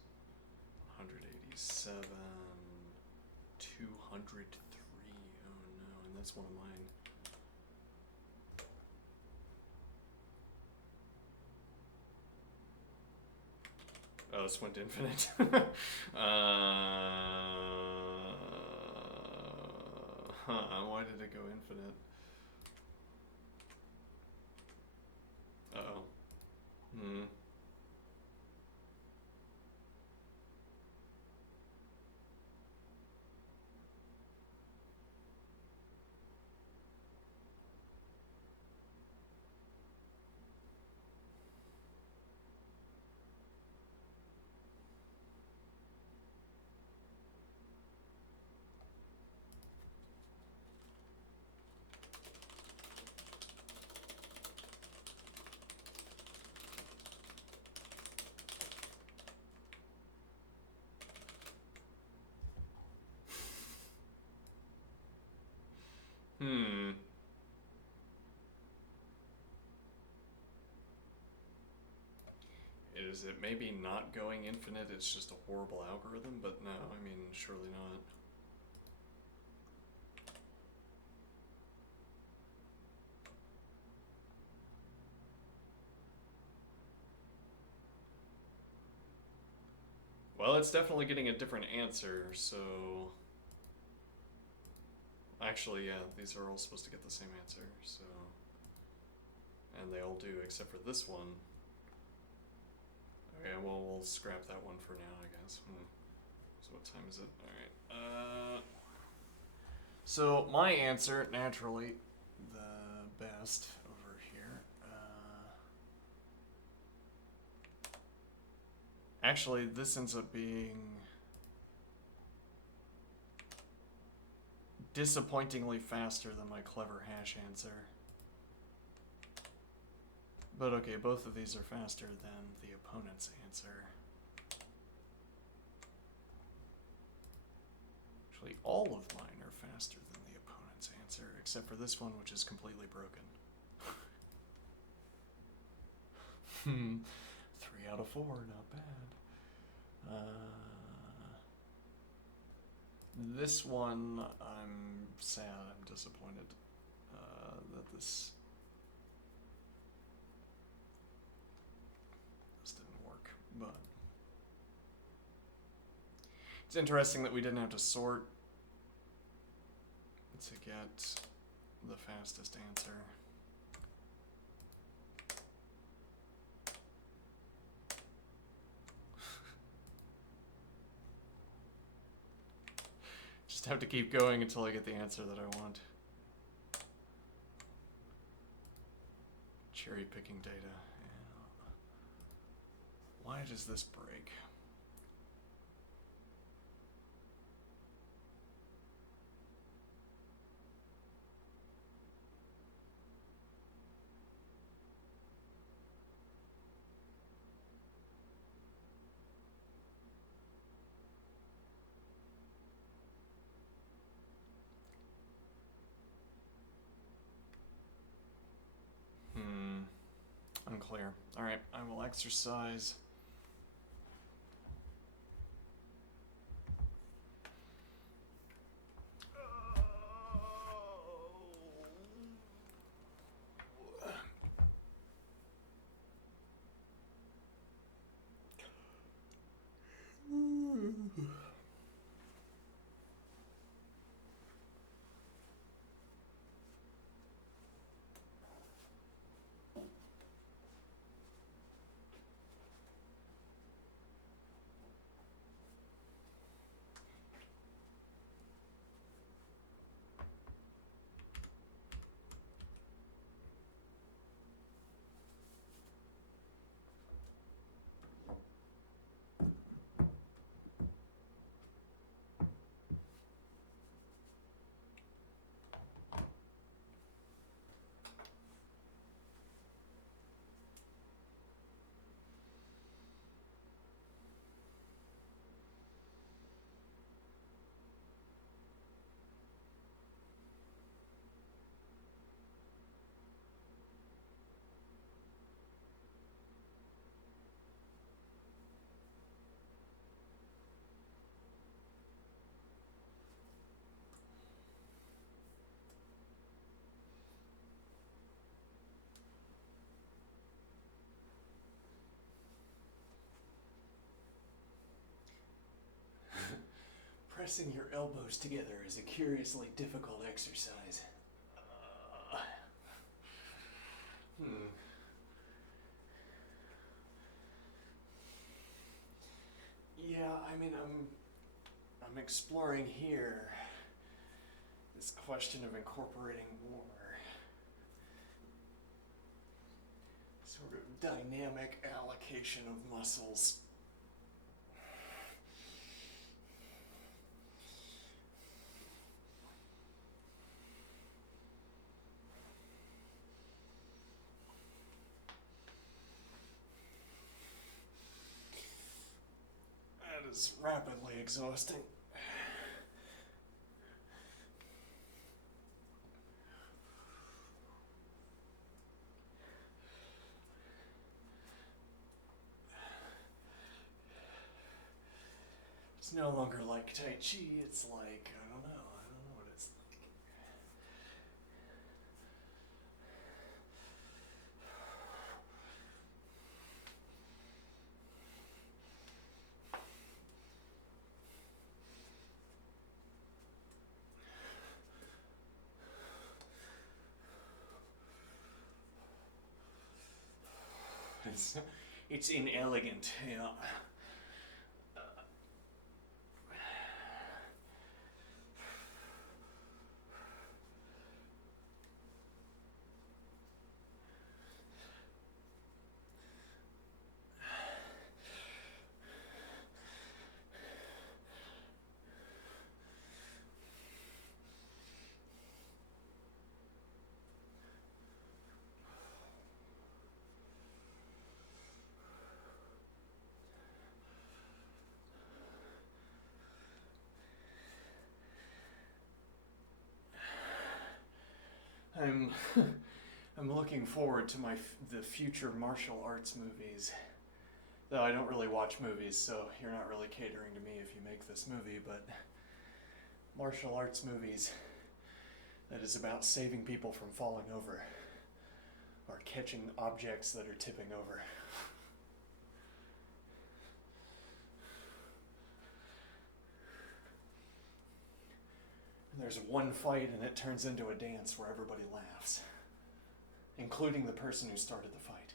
187, 203. Oh no, and that's one of mine. Oh, this went infinite. Why did it go infinite? Uh-oh. Is it maybe not going infinite, it's just a horrible algorithm? But no, I mean, surely not. Well, it's definitely getting a different answer, so... Actually, yeah, these are all supposed to get the same answer, so... And they all do, except for this one. Okay, well, we'll scrap that one for now, I guess. So what time is it? Alright, so my answer, naturally, the best over here. Actually, this ends up being disappointingly faster than my clever hash answer. But okay, both of these are faster than the opponent's answer. Actually, all of mine are faster than the opponent's answer, except for this one, which is completely broken. 3 out of 4, not bad. This one, I'm sad, I'm disappointed that this didn't work, but it's interesting that we didn't have to sort to get the fastest answer. Just have to keep going until I get the answer that I want. Cherry picking data. Yeah. Why does this break? Unclear. Alright, I will exercise. Pressing your elbows together is a curiously difficult exercise. Yeah, I mean, I'm exploring here this question of incorporating more sort of dynamic allocation of muscles. That is rapidly exhausting. It's no longer like Tai Chi, it's like, I don't know what it's like. It's inelegant, yeah. I'm I'm looking forward to the future martial arts movies. Though I don't really watch movies, so you're not really catering to me if you make this movie, but martial arts movies that is about saving people from falling over or catching objects that are tipping over. There's one fight and it turns into a dance where everybody laughs, including the person who started the fight.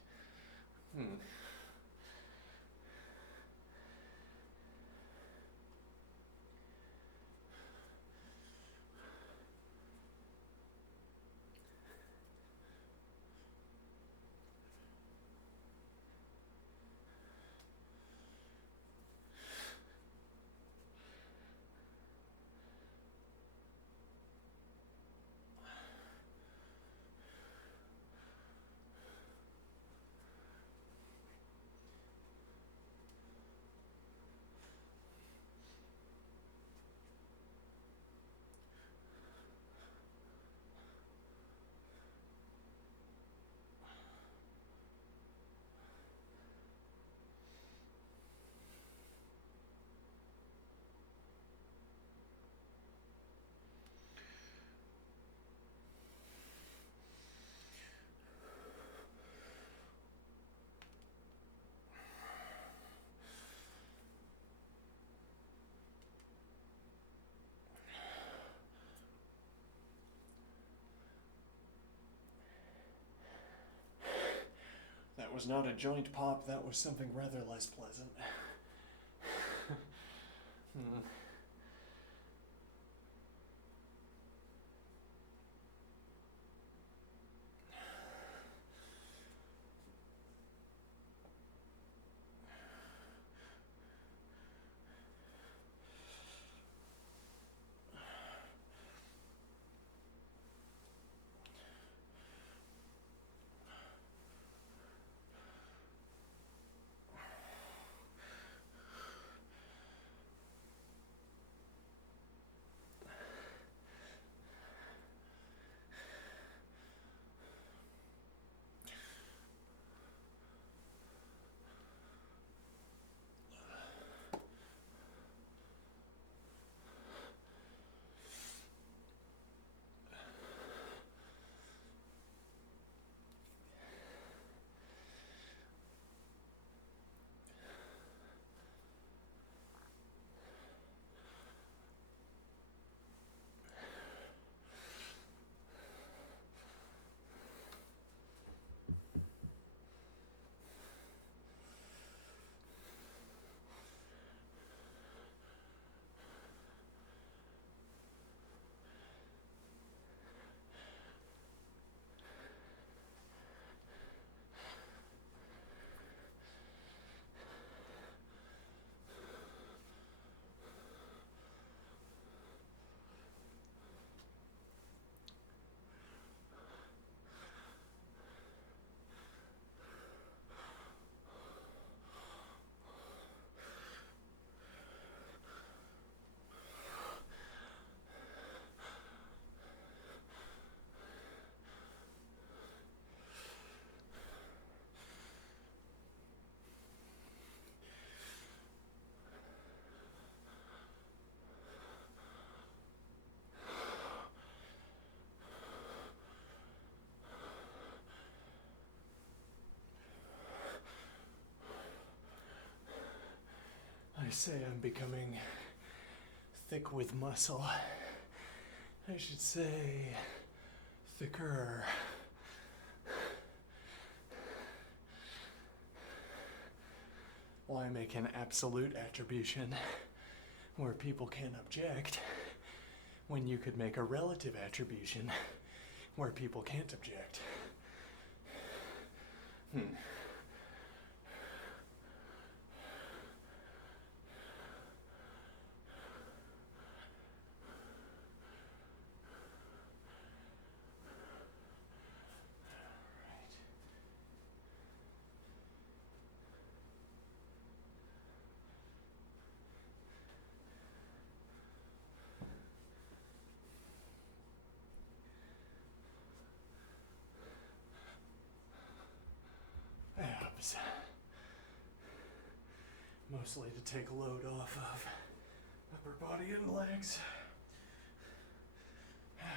That was not a joint pop, that was something rather less pleasant. I say I'm becoming thick with muscle. I should say thicker. Why make an absolute attribution where people can't object when you could make a relative attribution where people can't object? Abs. Mostly to take a load off of upper body and legs. Okay.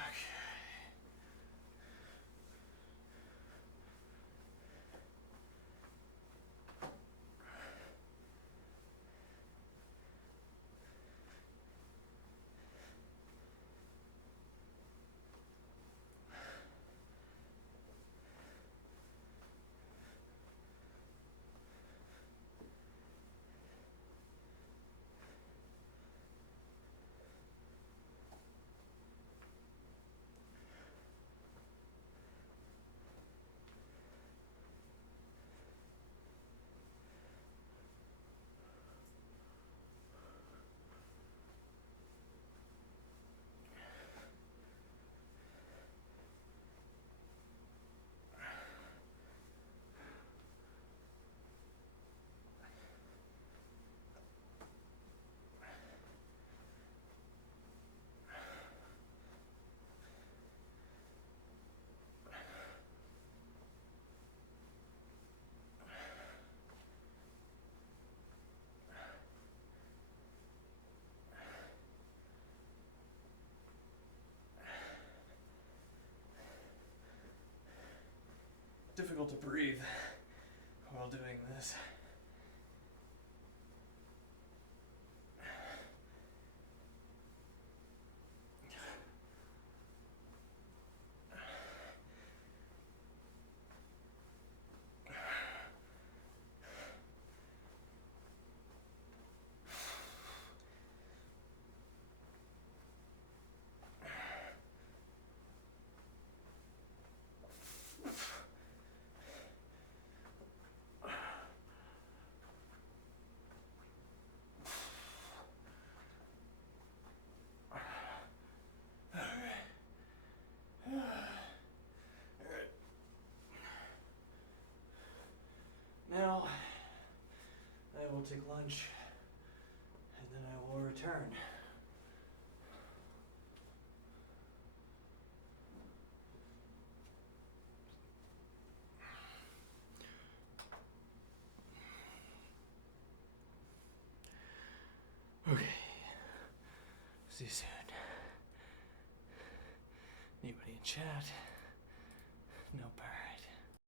Difficult to breathe while doing this. Now, I will take lunch, and then I will return. Okay. See you soon. Anybody in chat? No power.